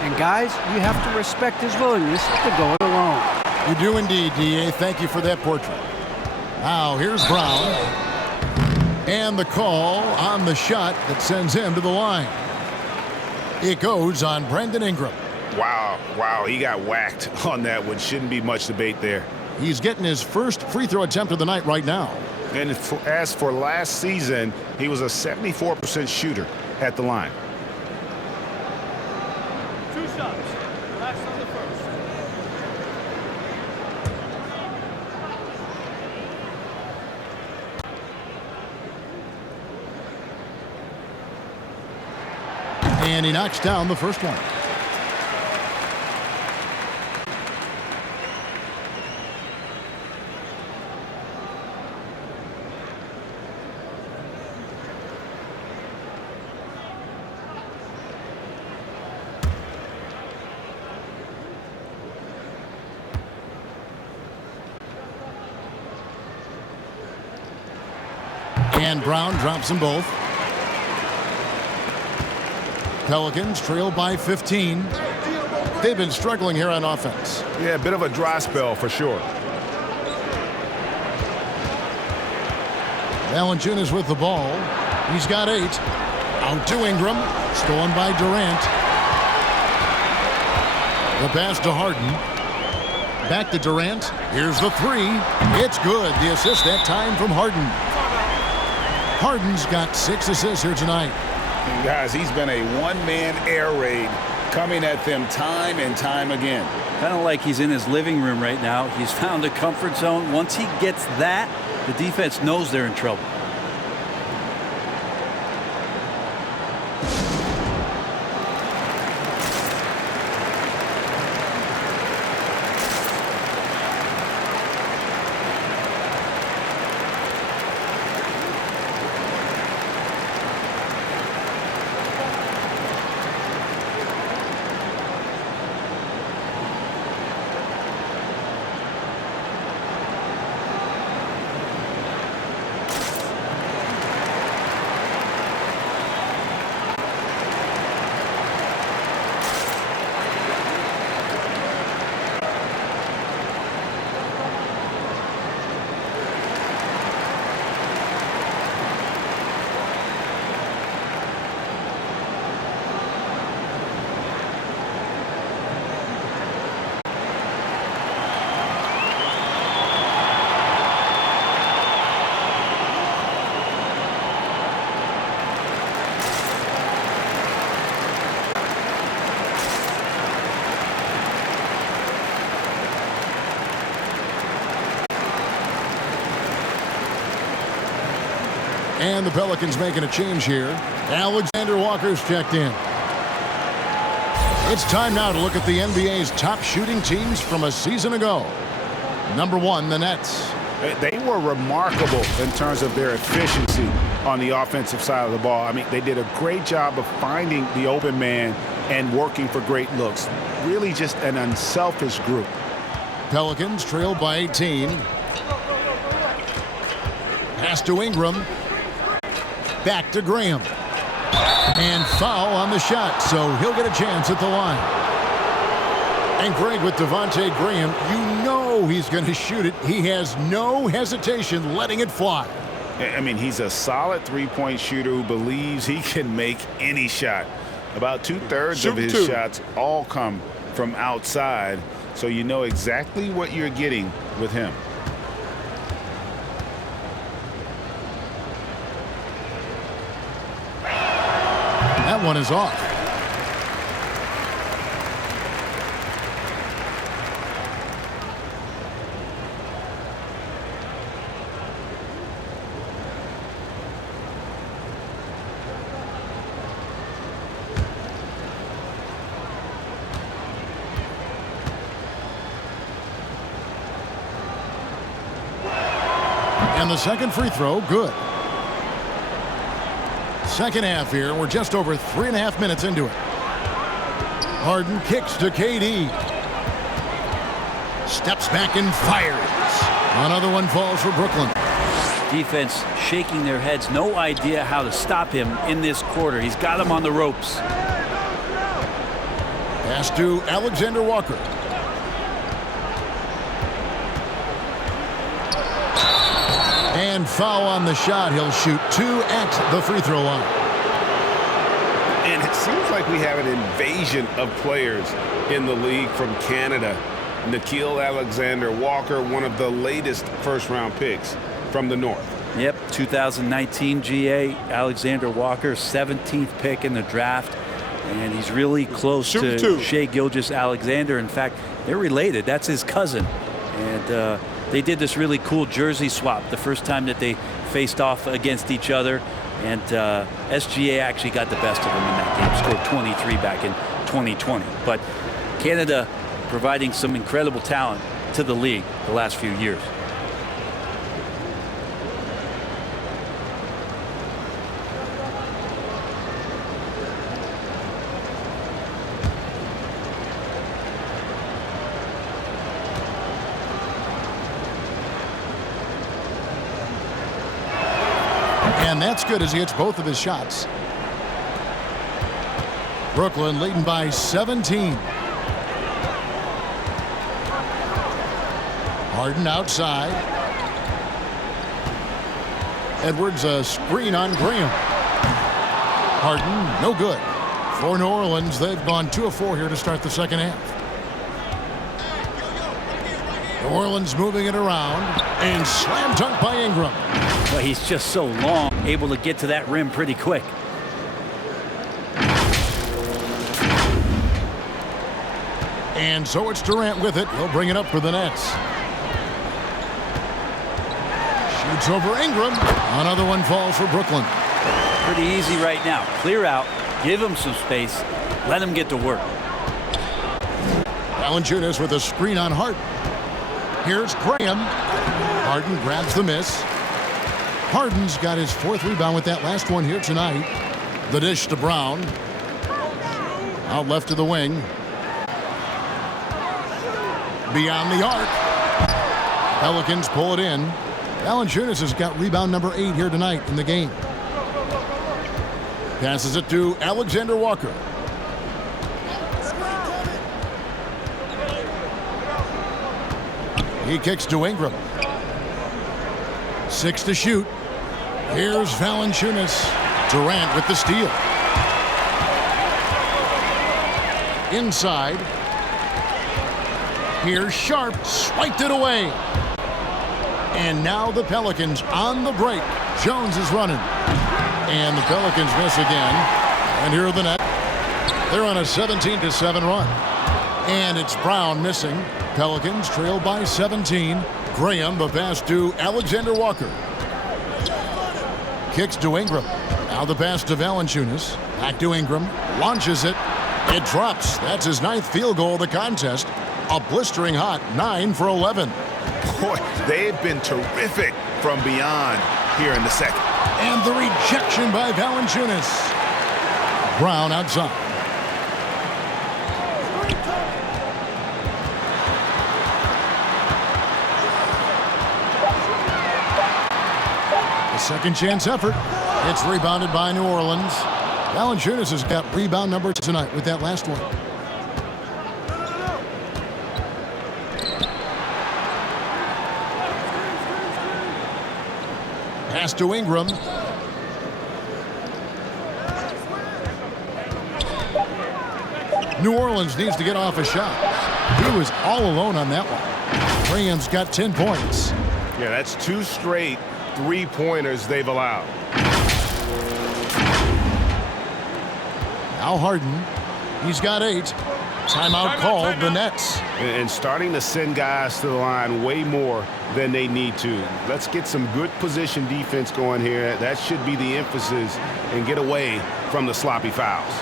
And guys, you have to respect his willingness to go it alone. You do indeed, D.A. Thank you for that portrait. Now, here's Brown. And the call on the shot that sends him to the line. It goes on Brandon Ingram. Wow, he got whacked on that one. Shouldn't be much debate there. He's getting his first free throw attempt of the night right now. And as for last season, he was a 74% shooter at the line. 2 shots. Last on the first. And he knocks down the first one. And Brown drops them both. Pelicans trail by 15. They've been struggling here on offense. Yeah, a bit of a dry spell for sure. Valanciunas with the ball. He's got 8. Out to Ingram. Stolen by Durant. The pass to Harden. Back to Durant. Here's the 3. It's good. The assist that time from Harden. Harden's got 6 assists here tonight. And guys, he's been a one-man air raid coming at them time and time again. Kind of like he's in his living room right now. He's found a comfort zone. Once he gets that, the defense knows they're in trouble. And the Pelicans making a change here. Alexander Walker's checked in. It's time now to look at the NBA's top shooting teams from a season ago. Number 1, the Nets. They were remarkable in terms of their efficiency on the offensive side of the ball. I mean, they did a great job of finding the open man and working for great looks. Really just an unselfish group. Pelicans trail by 18. Pass to Ingram. Back to Graham. And foul on the shot, so he'll get a chance at the line. And Greg with Devontae Graham, you know he's going to shoot it. He has no hesitation letting it fly. I mean, he's a solid three-point shooter who believes he can make any shot. About 2/3 of his shots all come from outside, so you know exactly what you're getting with him. That one is off. And the second free throw, good. Second half here. We're just over 3.5 minutes into it. Harden kicks to KD. Steps back and fires. Another one falls for Brooklyn. Defense shaking their heads. No idea how to stop him in this quarter. He's got him on the ropes. Pass to Alexander Walker. And foul on the shot. He'll shoot 2 at the free throw line. And it seems like we have an invasion of players in the league from Canada. Nickeil Alexander Walker, one of the latest first-round picks from the North. 2019 GA, Alexander Walker, 17th pick in the draft. And he's really close to Shai Gilgeous-Alexander. In fact, they're related. That's his cousin. And they did this really cool jersey swap the first time that they faced off against each other. And SGA actually got the best of him in that game, scored 23 back in 2020. But Canada providing some incredible talent to the league the last few years. And that's good as he hits both of his shots. Brooklyn leading by 17. Harden outside. Edwards a screen on Graham. Harden no good. For New Orleans, they've gone 2 of 4 here to start the second half. New Orleans moving it around and slam dunk by Ingram. Well, he's just so long, able to get to that rim pretty quick. And so it's Durant with it. He'll bring it up for the Nets. Shoots over Ingram. Another one falls for Brooklyn. Pretty easy right now. Clear out, give him some space, let him get to work. Valanciunas with a screen on Harden. Here's Graham. Harden grabs the miss. Harden's got his 4th rebound with that last one here tonight. The dish to Brown. Out left to the wing. Beyond the arc. Pelicans pull it in. Valanciunas has got rebound number 8 here tonight in the game. Passes it to Alexander Walker. He kicks to Ingram. 6 to shoot. Here's Valanciunas. Durant with the steal. Inside. Here's Sharp. Swiped it away. And now the Pelicans on the break. Jones is running. And the Pelicans miss again. And here are the Nets. They're on a 17-7 run. And it's Brown missing. Pelicans trail by 17. Graham, the pass to Alexander Walker. Kicks to Ingram. Now the pass to Valanciunas. Back to Ingram. Launches it. It drops. That's his 9th field goal of the contest. A blistering hot 9 for 11. Boy, they've been terrific from beyond here in the second. And the rejection by Valanciunas. Brown outside. Second chance effort. It's rebounded by New Orleans. Valanciunas has got rebound number 2 tonight with that last one. Pass to Ingram. New Orleans needs to get off a shot. He was all alone on that one. Graham's got 10 points. Yeah, that's 2 straight 3-pointers they've allowed. Now Harden. He's got 8. Timeout called, the Nets. And starting to send guys to the line way more than they need to. Let's get some good position defense going here. That should be the emphasis, and get away from the sloppy fouls.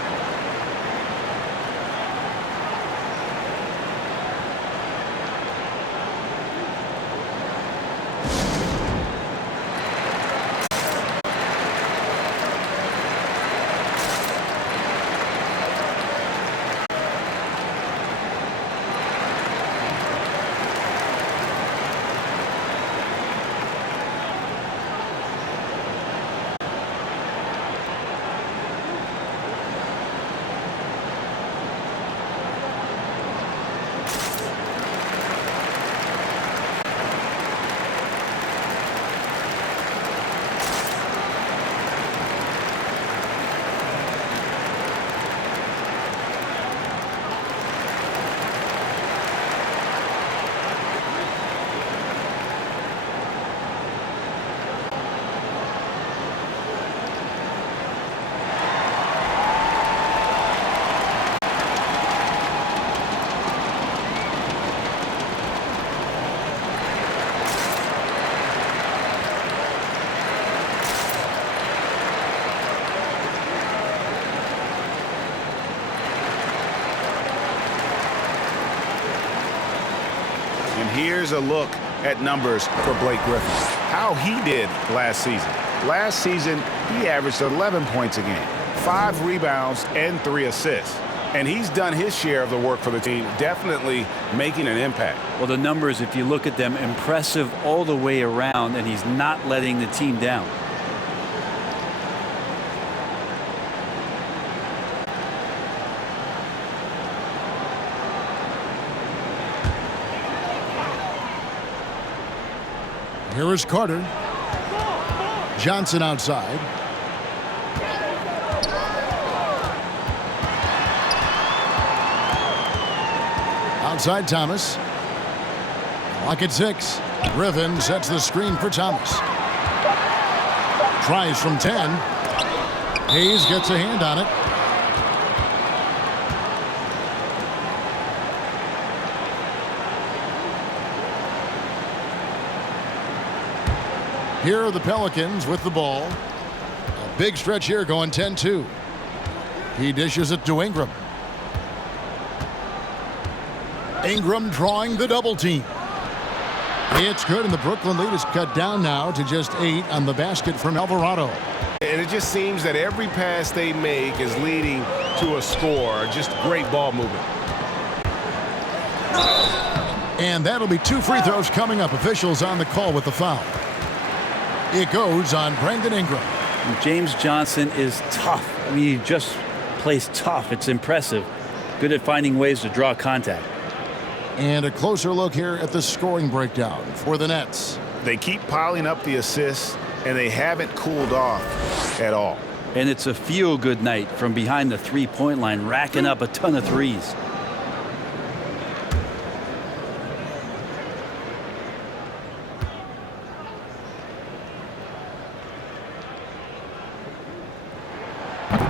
And here's a look at numbers for Blake Griffin. How he did last season. Last season, he averaged 11 points a game, 5 rebounds, and 3 assists. And he's done his share of the work for the team, definitely making an impact. Well, the numbers, if you look at them, impressive all the way around, and he's not letting the team down. Here is Carter. Johnson outside. Outside Thomas. Clock at 6. Griffin sets the screen for Thomas. Tries from 10. Hayes gets a hand on it. Here are the Pelicans with the ball. A big stretch here going 10-2. He dishes it to Ingram. Ingram drawing the double team. It's good, and the Brooklyn lead is cut down now to just 8 on the basket from Alvarado. And it just seems that every pass they make is leading to a score. Just great ball movement. And that'll be 2 free throws coming up. Officials on the call with the foul. It goes on Brandon Ingram. James Johnson is tough. I mean, he just plays tough. It's impressive. Good at finding ways to draw contact. And a closer look here at the scoring breakdown for the Nets. They keep piling up the assists, and they haven't cooled off at all. And it's a feel-good night from behind the three-point line, racking up a ton of threes.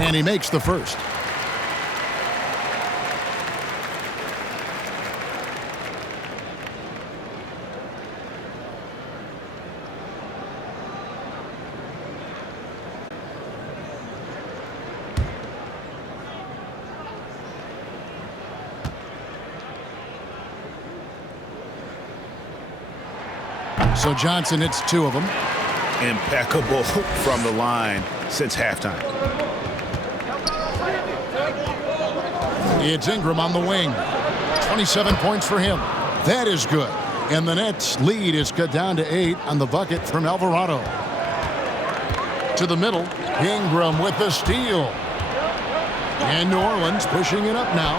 And he makes the first. So Johnson hits 2 of them. Impeccable from the line since halftime. It's Ingram on the wing. 27 points for him. That is good. And the Nets lead is cut down to 8 on the bucket from Alvarado. To the middle. Ingram with the steal. And New Orleans pushing it up now.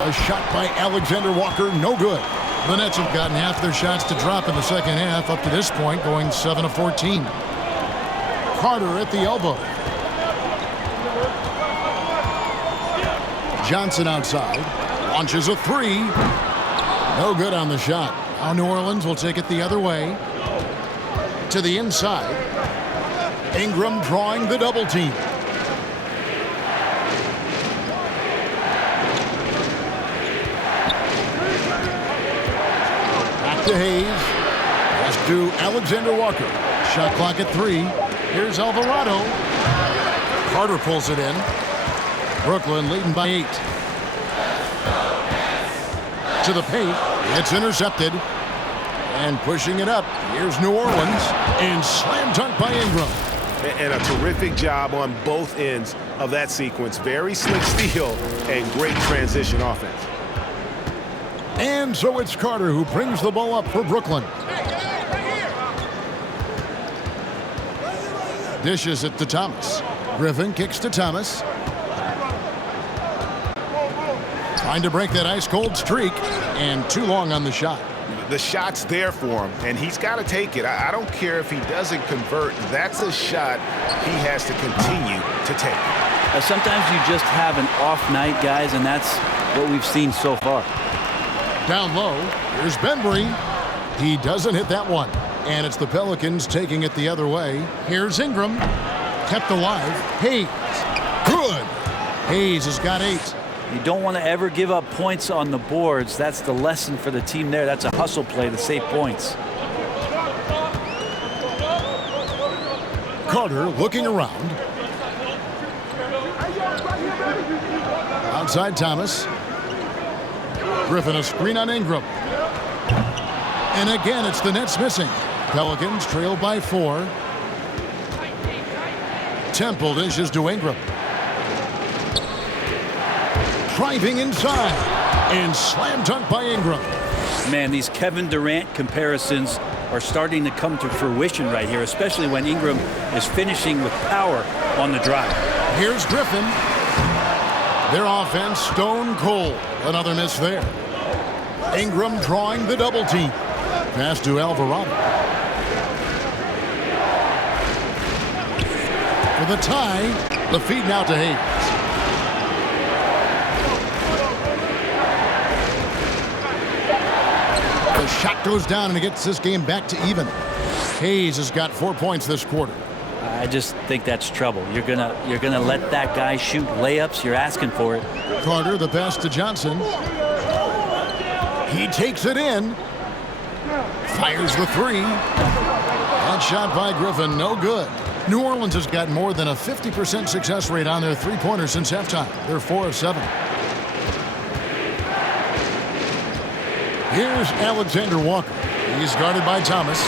A shot by Alexander Walker, no good. The Nets have gotten half their shots to drop in the second half up to this point, going 7 of 14. Carter at the elbow. Johnson outside. Launches a 3. No good on the shot. Now New Orleans will take it the other way. To the inside. Ingram drawing the double team. Back to Hayes. Pass to Alexander Walker. Shot clock at 3. Here's Alvarado. Carter pulls it in. Brooklyn leading by 8. To the paint. It's intercepted. And pushing it up. Here's New Orleans. And slam dunk by Ingram. And a terrific job on both ends of that sequence. Very slick steal and great transition offense. And so it's Carter who brings the ball up for Brooklyn. Dishes it to Thomas. Griffin kicks to Thomas. Trying to break that ice-cold streak, and too long on the shot. The shot's there for him, and he's got to take it. I don't care if he doesn't convert. That's a shot he has to continue to take. Sometimes you just have an off night, guys, and that's what we've seen so far. Down low, here's Bembry. He doesn't hit that one, and it's the Pelicans taking it the other way. Here's Ingram, kept alive. Hayes, good. Hayes has got 8. You don't want to ever give up points on the boards. That's the lesson for the team there. That's a hustle play to save points. Carter looking around. Outside Thomas. Griffin a screen on Ingram. And again, it's the Nets missing. Pelicans trail by 4. Temple dishes to Ingram. Driving inside. And slam dunk by Ingram. Man, these Kevin Durant comparisons are starting to come to fruition right here, especially when Ingram is finishing with power on the drive. Here's Griffin. Their offense stone cold. Another miss there. Ingram drawing the double team. Pass to Alvarado. For the tie, the feed now to Hayes. The shot goes down and it gets this game back to even. Hayes has got 4 points this quarter. I just think that's trouble. You're gonna let that guy shoot layups. You're asking for it. Carter, the pass to Johnson. He takes it in. Fires the 3. That shot by Griffin, no good. New Orleans has got more than a 50% success rate on their three-pointers since halftime. They're 4 of 7. Here's Alexander Walker. He's guarded by Thomas.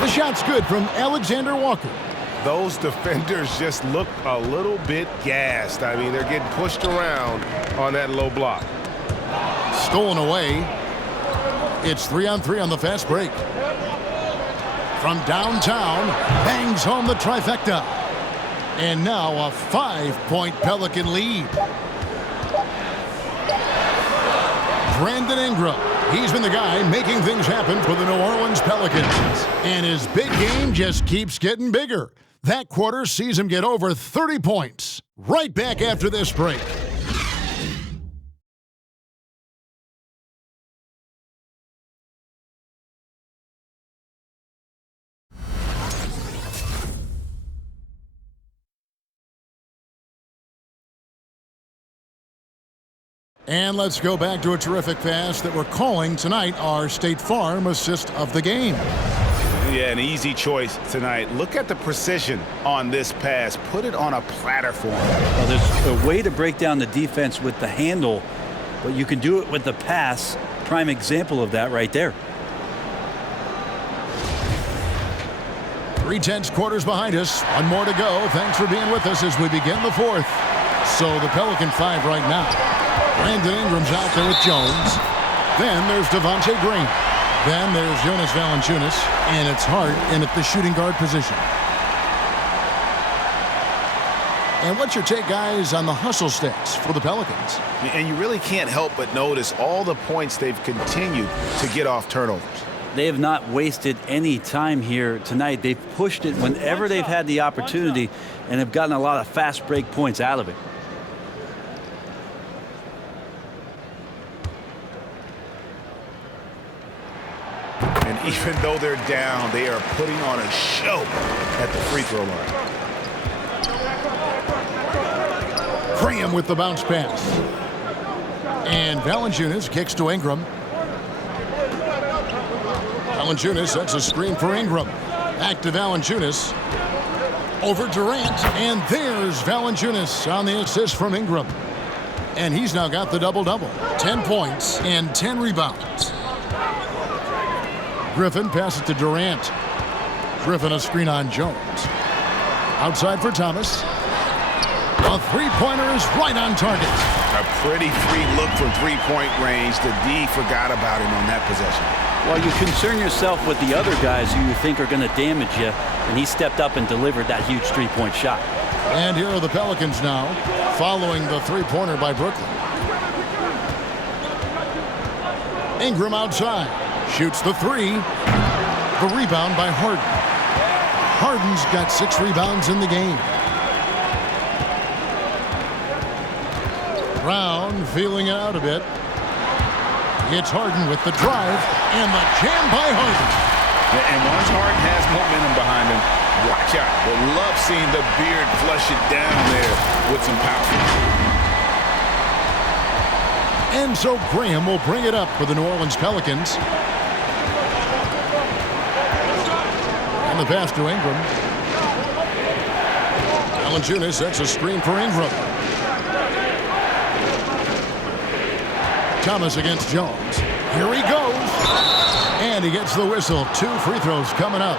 The shot's good from Alexander Walker. Those defenders just look a little bit gassed. I mean, they're getting pushed around on that low block. Stolen away. It's 3-on-3 on the fast break. From downtown, bangs home the trifecta. And now a 5-point Pelican lead. Brandon Ingram. He's been the guy making things happen for the New Orleans Pelicans. And his big game just keeps getting bigger. That quarter sees him get over 30 points. Right back after this break. And let's go back to a terrific pass that we're calling tonight our State Farm assist of the game. Yeah, an easy choice tonight. Look at the precision on this pass. Put it on a platter for him. Well, there's a way to break down the defense with the handle, but you can do it with the pass. Prime example of that right there. 3/10 quarters behind us. One more to go. Thanks for being with us as we begin the 4th. So the Pelican 5 right now. Brandon Ingram's out there with Jones. Then there's Devontae Green. Then there's Jonas Valanciunas. And it's Hart in at the shooting guard position. And what's your take, guys, on the hustle stats for the Pelicans? And you really can't help but notice all the points they've continued to get off turnovers. They have not wasted any time here tonight. They've pushed it whenever they've had the opportunity and have gotten a lot of fast break points out of it. And even though they're down, they are putting on a show at the free throw line. Graham with the bounce pass. And Valanciunas kicks to Ingram. Valanciunas sets a screen for Ingram. Back to Valanciunas. Over Durant. And there's Valanciunas on the assist from Ingram. And he's now got the double-double. 10 points and 10 rebounds. Griffin passes to Durant. Griffin a screen on Jones. Outside for Thomas. A three-pointer is right on target. A pretty free look from three-point range. The D forgot about him on that possession. Well, you concern yourself with the other guys who you think are going to damage you, and he stepped up and delivered that huge three-point shot. And here are the Pelicans now, following the three-pointer by Brooklyn. Ingram outside. Shoots the 3. The rebound by Harden. Harden's got 6 rebounds in the game. Brown feeling it out a bit. It's Harden with the drive and the jam by Harden. And once Harden has momentum behind him, watch out. But love seeing the beard flush it down there with some power. And so Graham will bring it up for the New Orleans Pelicans. And the pass to Ingram. Valanciunas sets a screen for Ingram. Thomas against Jones. Here he goes. And he gets the whistle. 2 free throws coming up.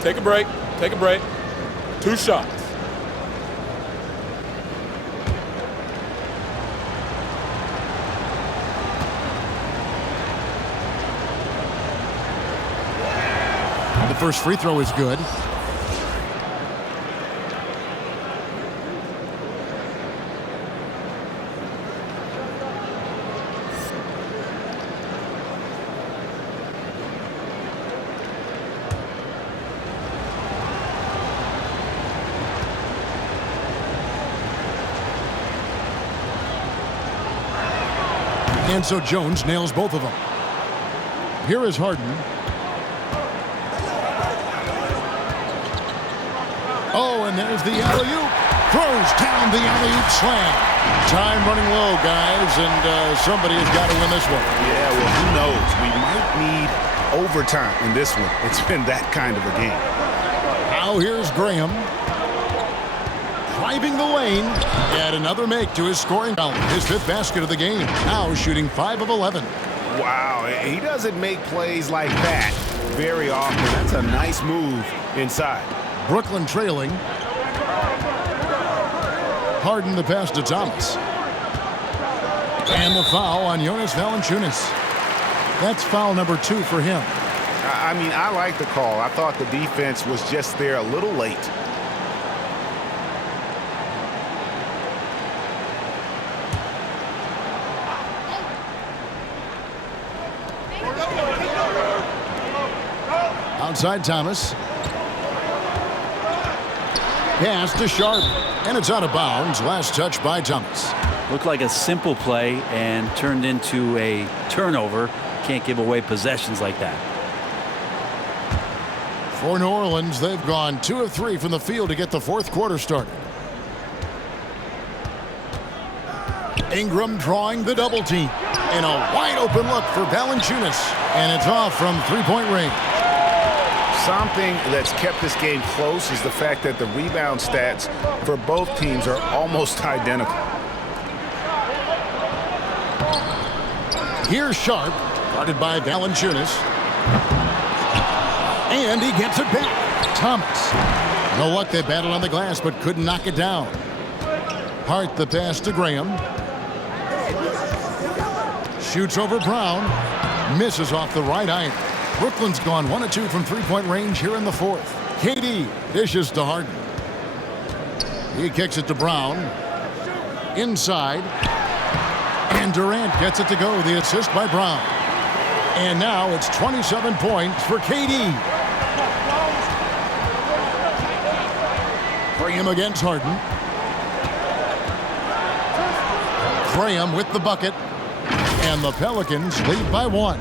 Take a break. Take a break. 2 shots. The first free throw is good. And so Jones nails both of them. Here is Harden. Oh, and there's the alley-oop. Throws down the alley-oop slam. Time running low, guys, and somebody has got to win this one. Yeah, well, who knows? We might need overtime in this one. It's been that kind of a game. Now here's Graham. Driving the lane. Add another make to his scoring column. His 5th basket of the game. Now shooting 5 of 11. Wow, he doesn't make plays like that very often. That's a nice move inside. Brooklyn trailing. Harden the pass to Thomas. And the foul on Jonas Valanciunas. That's foul number 2 for him. I mean, I like the call. I thought the defense was just there a little late. Outside Thomas. Pass to Sharp. And it's out of bounds. Last touch by Thomas. Looked like a simple play and turned into a turnover. Can't give away possessions like that. For New Orleans, they've gone 2 of 3 from the field to get the 4th quarter started. Ingram drawing the double team. And a wide open look for Valanciunas. And it's off from 3-point range. Something that's kept this game close is the fact that the rebound stats for both teams are almost identical. Here's Sharp, guarded by Valanciunas. And he gets it back. Thomas. No luck, they battled on the glass, but couldn't knock it down. Hart the pass to Graham. Shoots over Brown. Misses off the right iron. Brooklyn's gone 1 of 2 from 3-point range here in the 4th. KD dishes to Harden. He kicks it to Brown. Inside. And Durant gets it to go. The assist by Brown. And now it's 27 points for KD. Graham against Harden. Graham with the bucket. And the Pelicans lead by 1.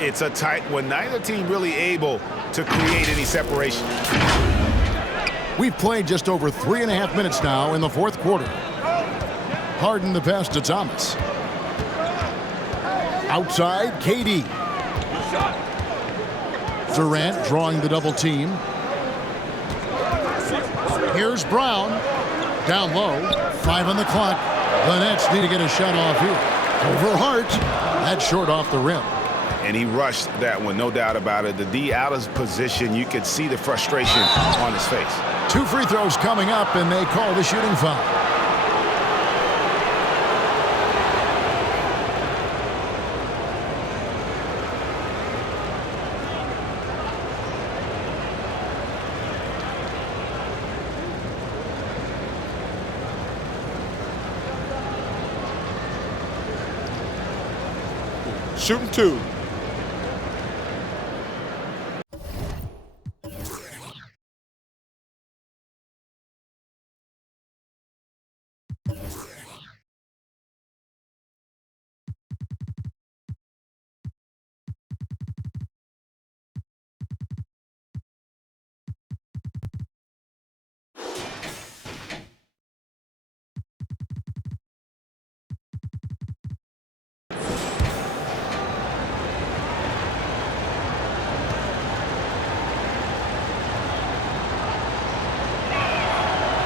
It's a tight one. Neither team really able to create any separation. We've played just over 3.5 minutes now in the 4th quarter. Harden the pass to Thomas. Outside, KD. Durant drawing the double team. Here's Brown. Down low. 5 on the clock. The Nets need to get a shot off here. Over Hart. That's short off the rim. And he rushed that one, no doubt about it. The D out of position, you could see the frustration on his face. 2 free throws coming up, and they call the shooting foul. Shooting 2.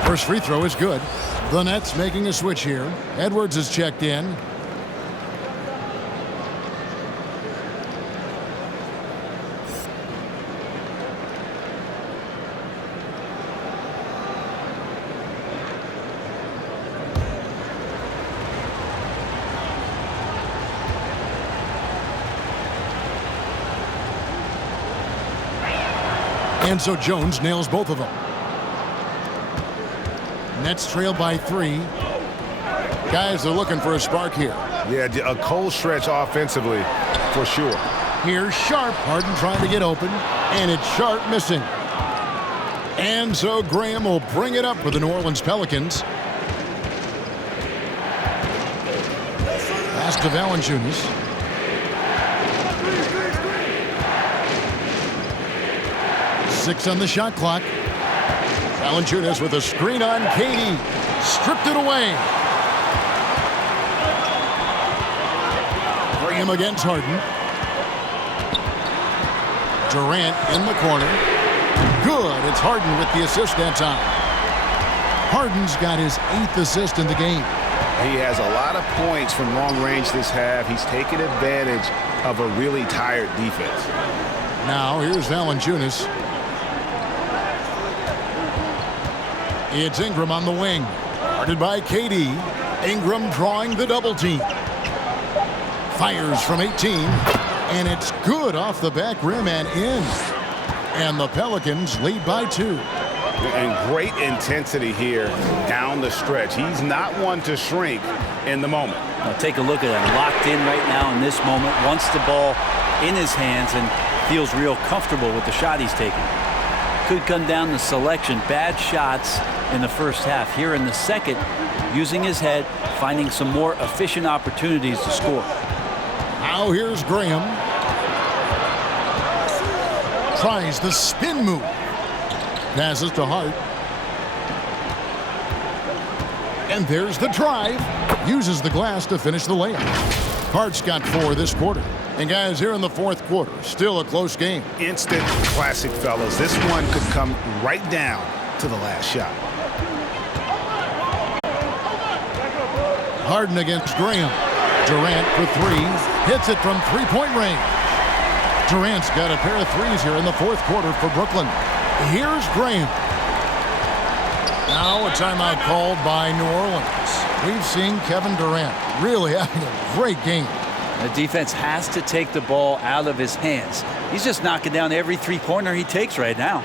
First free throw is good. The Nets making a switch here. Edwards is checked in. And so Jones nails both of them. Nets trail by 3. Guys are looking for a spark here. Yeah, a cold stretch offensively for sure. Here's Sharp. Harden trying to get open, and it's Sharp missing. And so Graham will bring it up for the New Orleans Pelicans. Pass to Valanciunas. Six on the shot clock. Valanciunas with a screen on Katie. Stripped it away. Graham against Harden. Durant in the corner. Good. It's Harden with the assist that time. Harden's got his 8th assist in the game. He has a lot of points from long range this half. He's taken advantage of a really tired defense. Now here's Valanciunas. It's Ingram on the wing. Guarded by KD. Ingram drawing the double team. Fires from 18. And it's good off the back rim and in. And the Pelicans lead by 2. And great intensity here down the stretch. He's not one to shrink in the moment. Now take a look at him. Locked in right now in this moment. Wants the ball in his hands and feels real comfortable with the shot he's taking. Could come down to selection. Bad shots in the first half. Here in the second, using his head, finding some more efficient opportunities to score. Now here's Graham. Tries the spin move. Passes to Hart. And there's the drive. Uses the glass to finish the layup. Hart's got 4 this quarter. And guys, here in the 4th quarter, still a close game. Instant classic, fellas. This one could come right down to the last shot. Harden against Graham. Durant for 3. Hits it from 3-point range. Durant's got a pair of 3s here in the 4th quarter for Brooklyn. Here's Graham. Now a timeout called by New Orleans. We've seen Kevin Durant really having a great game. The defense has to take the ball out of his hands. He's just knocking down every 3-pointer he takes right now.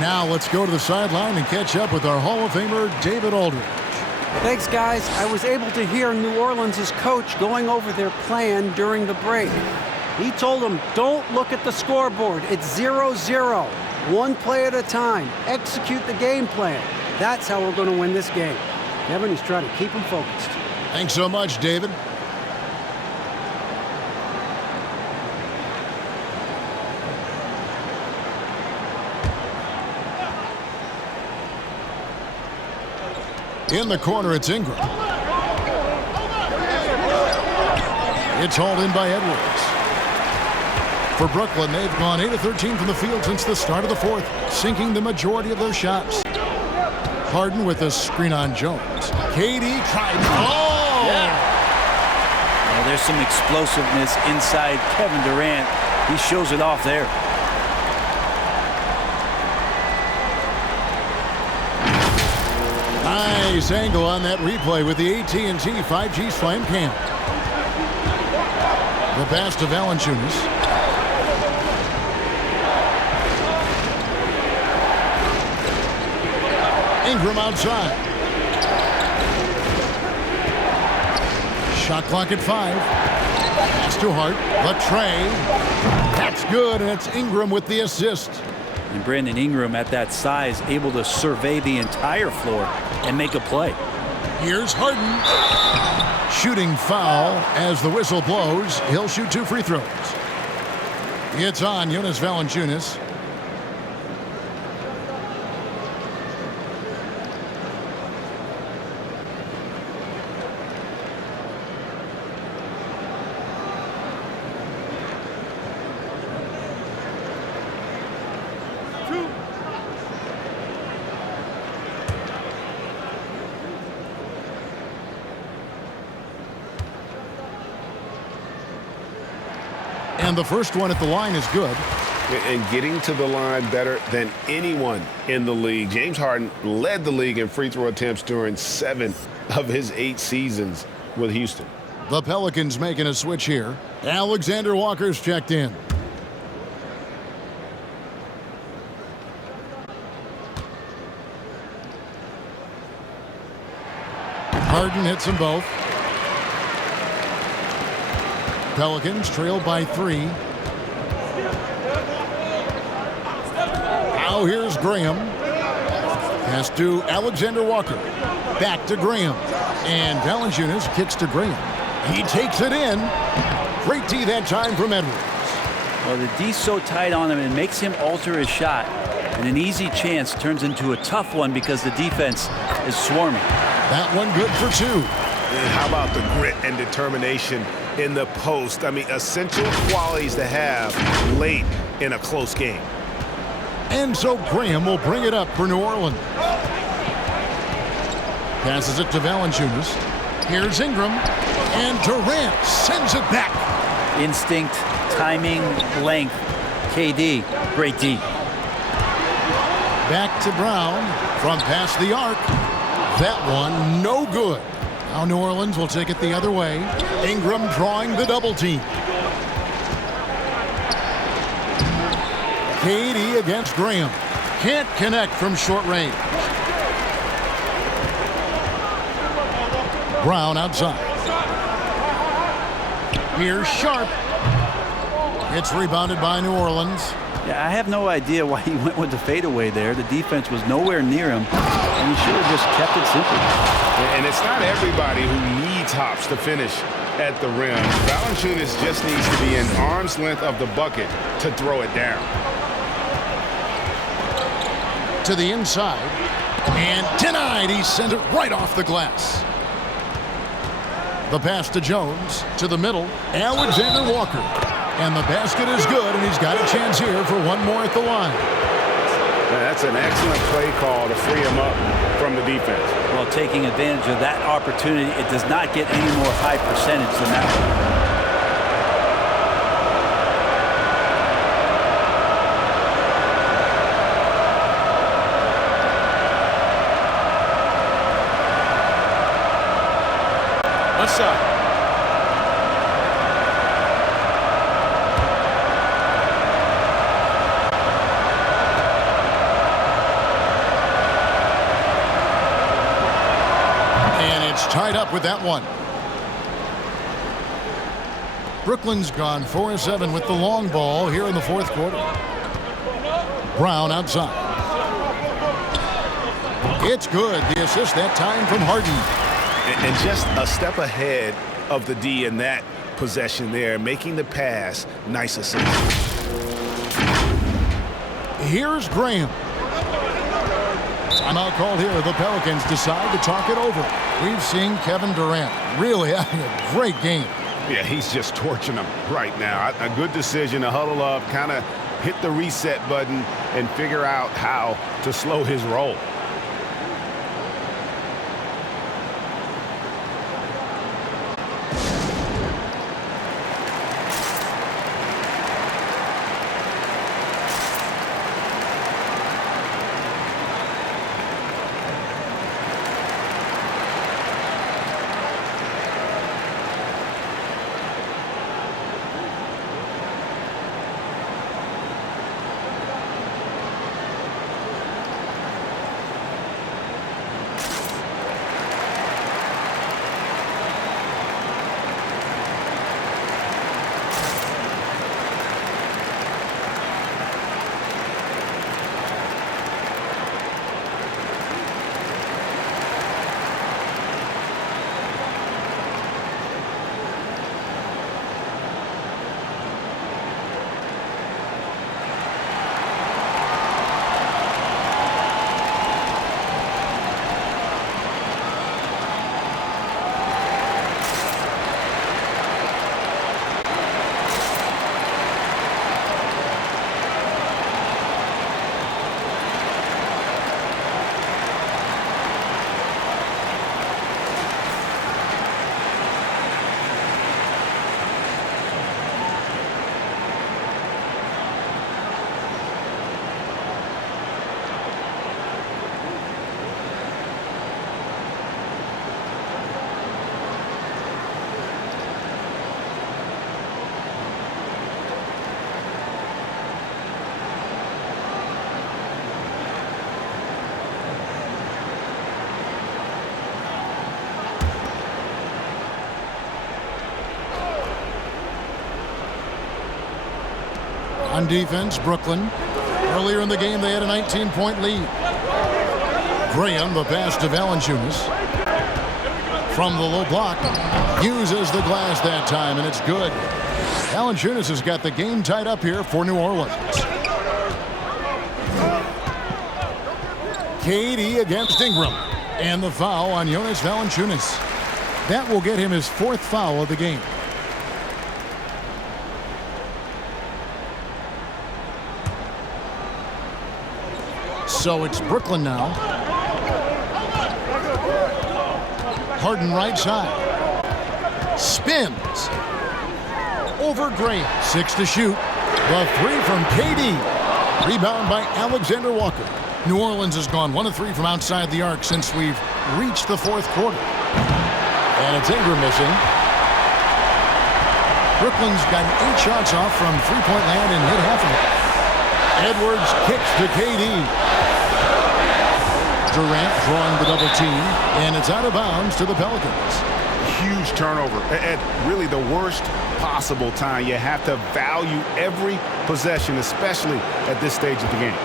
Now let's go to the sideline and catch up with our Hall of Famer, David Aldridge. Thanks, guys. I was able to hear New Orleans' coach going over their plan during the break. He told them, don't look at the scoreboard. It's 0-0. One play at a time. Execute the game plan. That's how we're going to win this game. Kevin, he's trying to keep them focused. Thanks so much, David. In the corner, it's Ingram. It's hauled in by Edwards. For Brooklyn, they've gone 8 of 13 from the field since the start of the fourth, sinking the majority of their shots. Harden with a screen on Jones. KD tried. Oh! Yeah. Well, there's some explosiveness inside Kevin Durant. He shows it off there. Nice angle on that replay with the AT&T 5G Slam Cam. The pass to Valanciunas. Ingram outside. Shot clock at 5. Pass to Hart. The tray. That's good, and it's Ingram with the assist. And Brandon Ingram at that size able to survey the entire floor and make a play. Here's Harden. Shooting foul as the whistle blows. He'll shoot 2 free throws. It's on Jonas Valanciunas. And the first one at the line is good. And getting to the line better than anyone in the league. James Harden led the league in free throw attempts during 7 of his 8 seasons with Houston. The Pelicans making a switch here. Alexander Walker's checked in. Harden hits them both. Pelicans trail by 3. Now here's Graham. Pass to Alexander Walker. Back to Graham. And Valanciunas kicks to Graham. He takes it in. Great D that time from Edwards. Well, the D's so tight on him, it makes him alter his shot. And an easy chance turns into a tough one because the defense is swarming. That one good for 2. And how about the grit and determination in the post? I mean, essential qualities to have late in a close game. And so Graham will bring it up for New Orleans. Passes it to Valanciunas. Here's Ingram. And Durant sends it back. Instinct, timing, length. KD, great D. Back to Brown from past the arc. That one no good. Now New Orleans will take it the other way. Ingram drawing the double team. KD against Graham. Can't connect from short range. Brown outside. Here's Sharp. It's rebounded by New Orleans. Yeah, I have no idea why he went with the fadeaway there. The defense was nowhere near him, and he should have just kept it simple. And it's not everybody who needs hops to finish at the rim. Valanciunas just needs to be an arm's length of the bucket to throw it down. To the inside, and denied. He sent it right off the glass. The pass to Jones, to the middle, Alexander Walker. And the basket is good, and he's got a chance here for one more at the line. That's an excellent play call to free him up from the defense. Well, taking advantage of that opportunity, it does not get any more high percentage than that one. Side. And it's tied up with that one. Brooklyn's gone 4-7 with the long ball here in the fourth quarter. Brown outside. It's good. The assist that time from Harden. And just a step ahead of the D in that possession there, making the pass. Nice assist. Here's Graham. Timeout called here. The Pelicans decide to talk it over. We've seen Kevin Durant really having a great game. Yeah, he's just torching them right now. A good decision to huddle up, kind of hit the reset button, and figure out how to slow his roll. On defense, Brooklyn. Earlier in the game, they had a 19-point lead. Graham, the pass to Valanciunas. From the low block, uses the glass that time, and it's good. Valanciunas has got the game tied up here for New Orleans. KD against Ingram. And the foul on Jonas Valanciunas. That will get him his 4th foul of the game. So it's Brooklyn now. Harden right side. Spins. Over Graham. 6 to shoot. The 3 from KD. Rebound by Alexander Walker. New Orleans has gone 1 of 3 from outside the arc since we've reached the 4th quarter. And it's Ingram missing. Brooklyn's gotten 8 shots off from three-point land and hit half of it. Edwards kicks to KD. Durant drawing the double team, and it's out of bounds to the Pelicans. Huge turnover at really the worst possible time. You have to value every possession, especially at this stage of the game.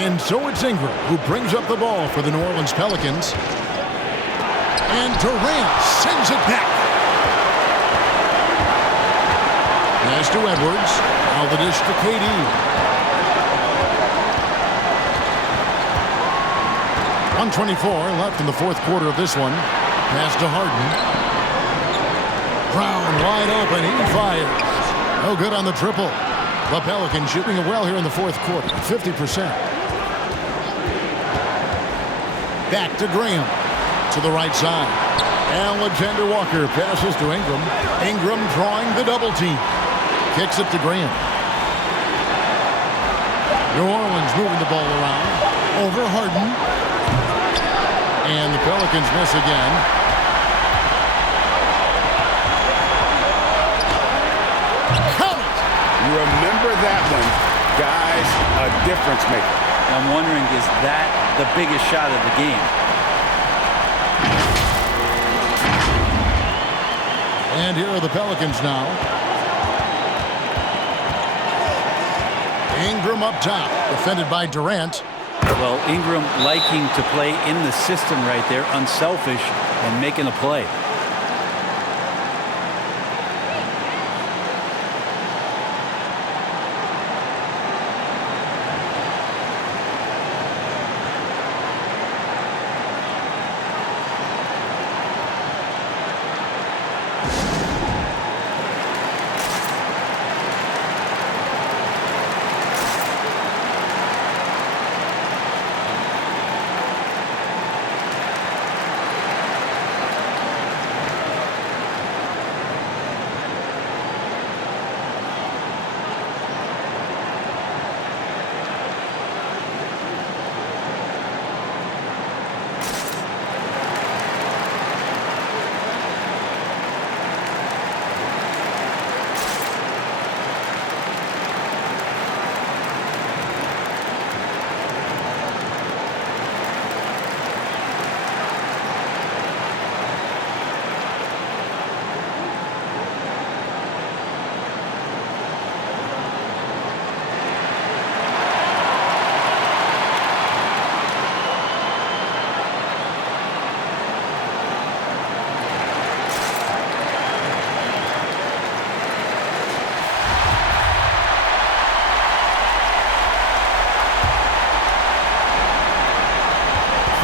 And so it's Ingram who brings up the ball for the New Orleans Pelicans. And Durant sends it back. Pass to Edwards. Now the dish to KD. 1:24 left in the 4th quarter of this one. Pass to Harden. Brown wide open. He fires. No good on the triple. The Pelicans shooting it well here in the 4th quarter. 50%. Back to Graham. To the right side. Alexander Walker passes to Ingram. Ingram drawing the double team. Kicks it to Graham. New Orleans moving the ball around. Over Harden. And the Pelicans miss again. Count it! Remember that one, guys, a difference maker. I'm wondering, is that the biggest shot of the game? And here are the Pelicans now. Ingram up top, defended by Durant. Well, Ingram liking to play in the system right there, unselfish and making a play.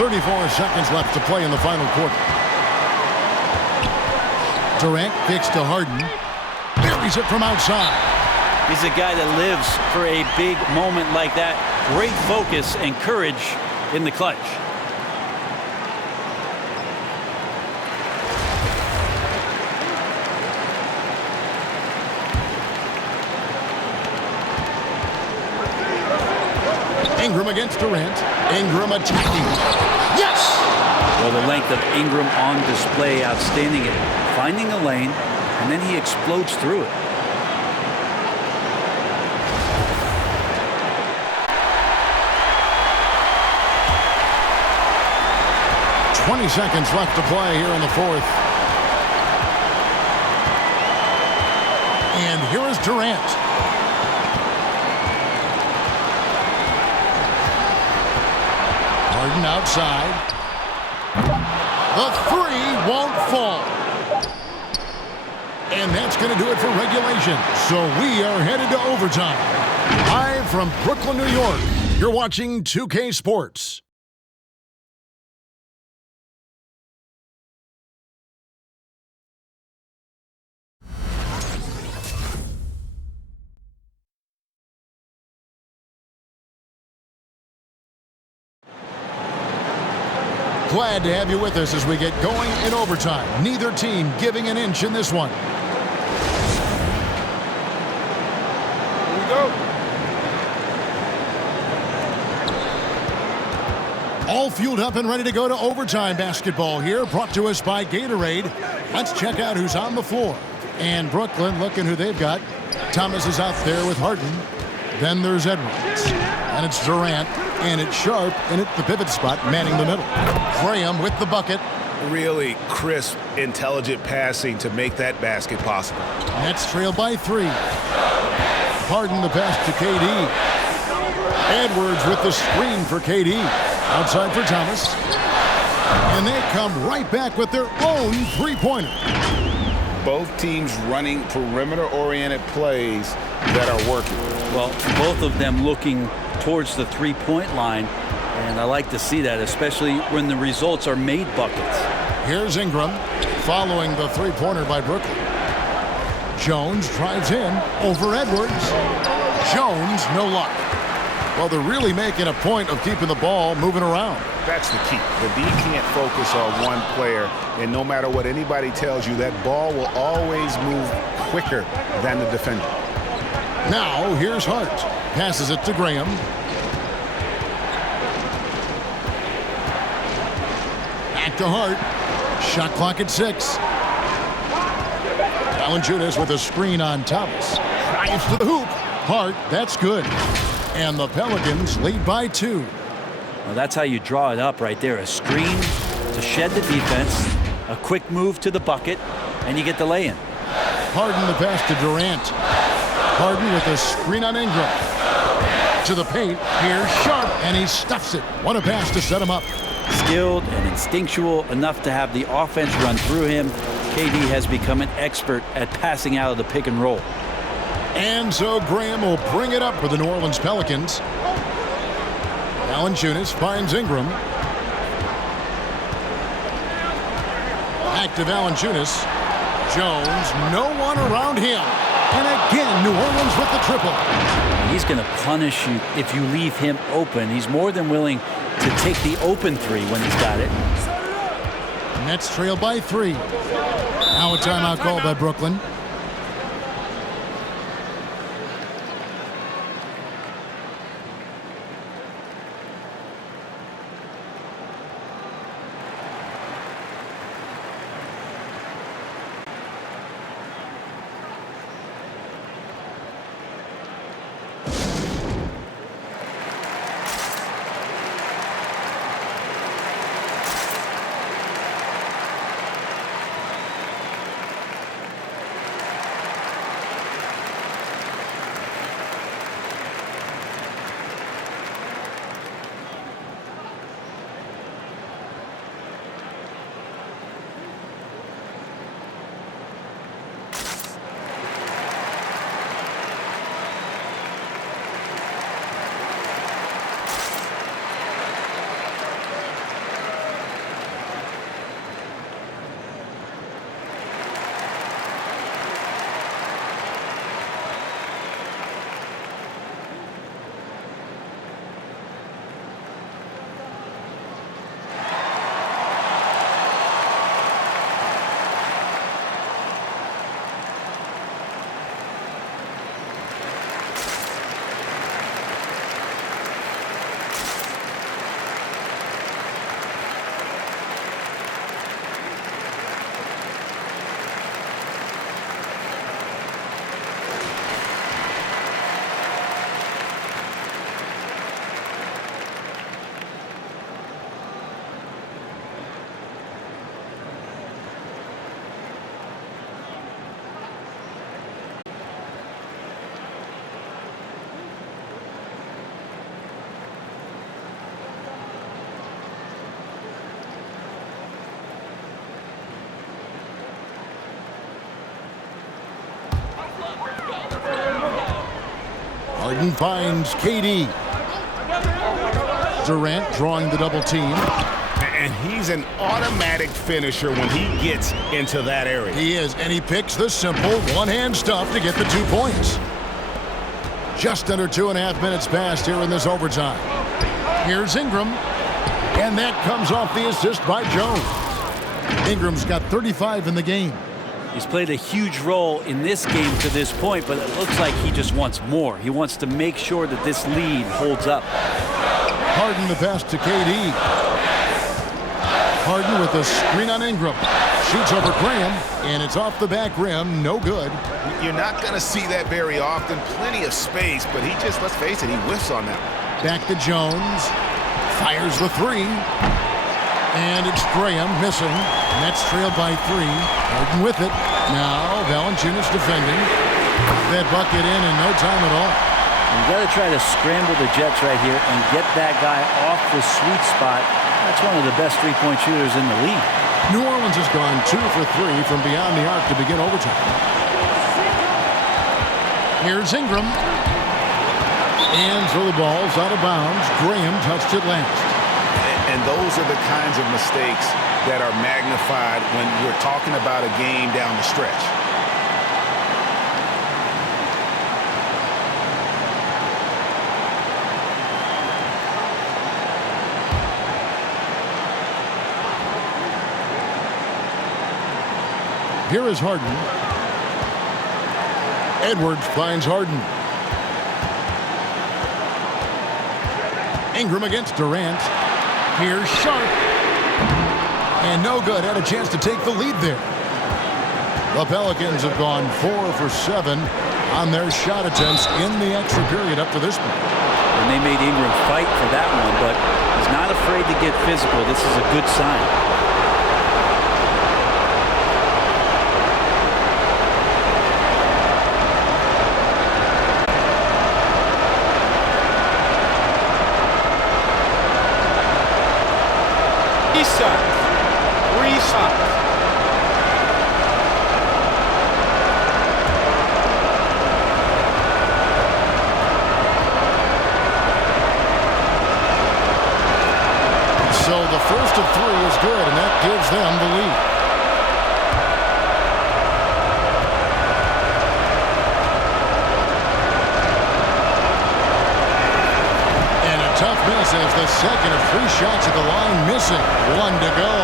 34 seconds left to play in the final quarter. Durant kicks to Harden. Buries it from outside. He's a guy that lives for a big moment like that. Great focus and courage in the clutch. Ingram against Durant. Ingram attacking. Yes! Well, the length of Ingram on display, outstanding at finding a lane, and then he explodes through it. "20 seconds left to play here in the fourth. And here is Durant. Harden outside. The three won't fall. And that's going to do it for regulation. So we are headed to overtime. Live from Brooklyn, New York, you're watching 2K Sports. Glad to have you with us as we get going in overtime. Neither team giving an inch in this one. Here we go. All fueled up and ready to go to overtime basketball here, brought to us by Gatorade. Let's check out who's on the floor. And Brooklyn, looking who they've got. Thomas is out there with Harden. Then there's Edwards. And it's Durant. And it's Sharp in at the pivot spot, manning the middle. Graham with the bucket. Really crisp, intelligent passing to make that basket possible. Nets trail by 3. Harden the pass to KD. Edwards with the screen for KD. Outside for Thomas. And they come right back with their own three-pointer. Both teams running perimeter-oriented plays that are working. Well, both of them looking towards the three-point line, and I like to see that, especially when the results are made buckets. Here's Ingram following the three-pointer by Brooklyn. Jones drives in over Edwards. Jones, no luck. Well, they're really making a point of keeping the ball moving around. That's the key. The D can't focus on one player, and no matter what anybody tells you, that ball will always move quicker than the defender. Now, here's Hart. Passes it to Graham. Back to Hart. Shot clock at 6. Valanciunas with a screen on Thomas. Drives to the hoop. Hart, that's good. And the Pelicans lead by 2. Well, that's how you draw it up right there. A screen to shed the defense, a quick move to the bucket, and you get the lay-in. Harden the pass to Durant. Harden with a screen on Ingram. To the paint. Here's Sharp, and he stuffs it. What a pass to set him up. Skilled and instinctual enough to have the offense run through him. KD has become an expert at passing out of the pick and roll. And so Graham will bring it up for the New Orleans Pelicans. Valanciunas finds Ingram. Back to Valanciunas. Jones, no one around him. And again, New Orleans with the triple. He's going to punish you if you leave him open. He's more than willing to take the open three when he's got it. Nets trail by 3. Now a timeout called by Brooklyn. Harden finds KD. Durant drawing the double team. And he's an automatic finisher when he gets into that area. He is, and he picks the simple one-hand stuff to get the 2 points. Just under 2.5 minutes passed here in this overtime. Here's Ingram, and that comes off the assist by Jones. Ingram's got 35 in the game. He's played a huge role in this game to this point, but it looks like he just wants more. He wants to make sure that this lead holds up. Harden the pass to KD. Harden with a screen on Ingram. Shoots over Graham, and it's off the back rim. No good. You're not going to see that very often. Plenty of space, but he just, let's face it, he whiffs on that one. Back to Jones. Fires the 3. And it's Graham missing. Nets trailed by 3. Harden with it. Now Valanciunas defending. That bucket in no time at all. You've got to try to scramble the Jets right here and get that guy off the sweet spot. That's one of the best three-point shooters in the league. New Orleans has gone 2 for 3 from beyond the arc to begin overtime. Here's Ingram. And so the ball's out of bounds. Graham touched it last. And those are the kinds of mistakes that are magnified when we're talking about a game down the stretch. Here is Harden. Edwards finds Harden. Ingram against Durant. Here's Sharp. And no good. Had a chance to take the lead there. The Pelicans have gone 4 for 7 on their shot attempts in the extra period up to this point. And they made Ingram fight for that one, but he's not afraid to get physical. This is a good sign. So the first of 3 is good, and that gives them the lead. And a tough miss as the second of 3 shots at the line missing. 1 to go.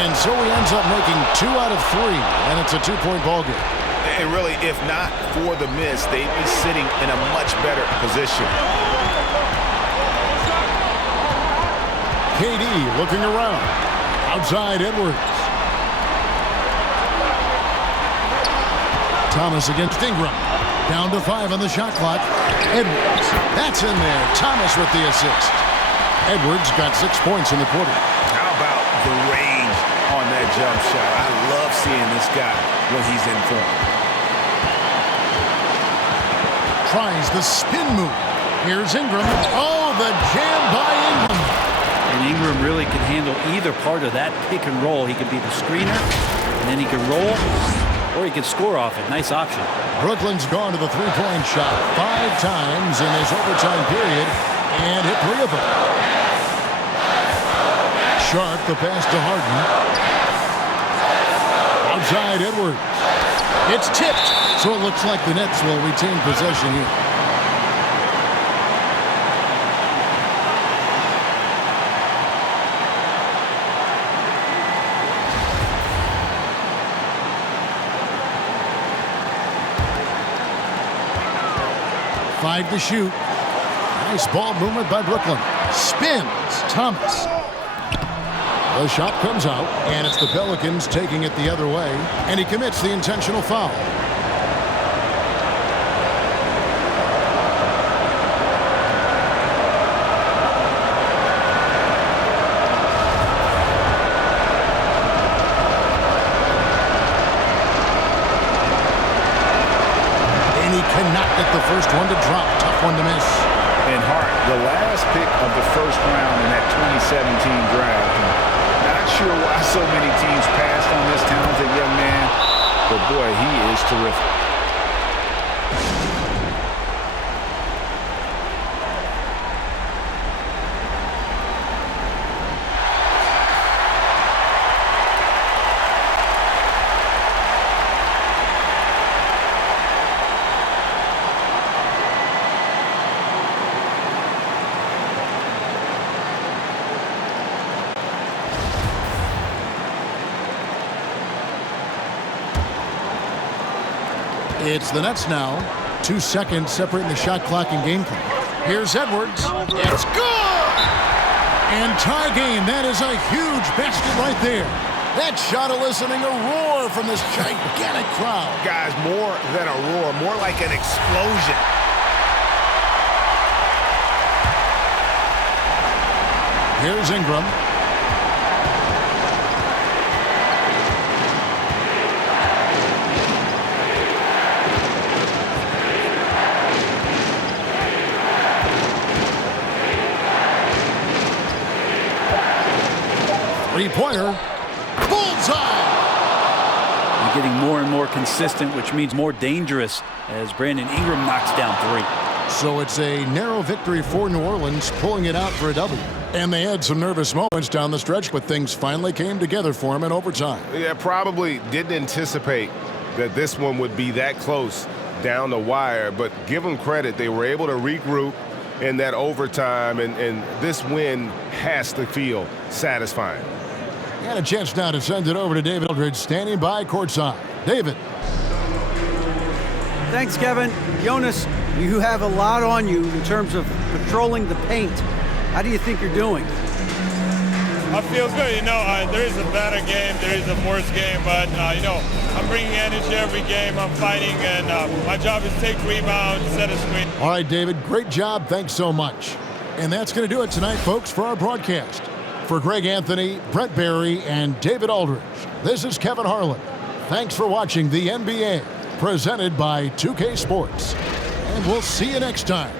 And so he ends up making 2 out of 3, and it's a 2-point ball game. And really, if not for the miss, they'd be sitting in a much better position. KD looking around. Outside Edwards. Thomas against Ingram. Down to 5 on the shot clock. Edwards. That's in there. Thomas with the assist. Edwards got 6 points in the quarter. How about the range on that jump shot? I love seeing this guy when he's in form. Tries the spin move. Here's Ingram. Oh, the jam by Ingram. And Ingram really can handle either part of that pick and roll. He can be the screener, and then he can roll, or he can score off it. Nice option. Brooklyn's gone to the 3-point shot 5 times in this overtime period and hit 3 of them. Sharp the pass to Harden. Outside Edwards. It's tipped, so it looks like the Nets will retain possession here. Five to shoot. Nice ball movement by Brooklyn. Spins. Thomas. The shot comes out, and it's the Pelicans taking it the other way, and he commits the intentional foul. And he cannot get the first one to drop. Tough one to miss. And Hart, the last pick of the first round in that 2017 draft. Not sure why so many teams passed on this talented young man, but boy, he is terrific. It's the Nets now. 2 seconds separating the shot clock and game clock. Here's Edwards. It's good! And tie game. That is a huge basket right there. That shot eliciting a roar from this gigantic crowd. Guys, more than a roar, more like an explosion. Here's Ingram. Three-pointer. Bullseye! You're getting more and more consistent, which means more dangerous as Brandon Ingram knocks down 3. So it's a narrow victory for New Orleans, pulling it out for a W. And they had some nervous moments down the stretch, but things finally came together for them in overtime. Yeah, probably didn't anticipate that this one would be that close down the wire, but give them credit. They were able to regroup in that overtime, and this win has to feel satisfying. And a chance now to send it over to David Aldridge, standing by courtside. David. Thanks, Kevin. Jonas, you have a lot on you in terms of patrolling the paint. How do you think you're doing? I feel good. There is a better game, there is a worse game, but, I'm bringing energy every game. I'm fighting, and my job is to take rebounds, set a screen. All right, David, great job. Thanks so much. And that's going to do it tonight, folks, for our broadcast. For Greg Anthony, Brett Barry, and David Aldridge, this is Kevin Harlan. Thanks for watching the NBA, presented by 2K Sports. And we'll see you next time.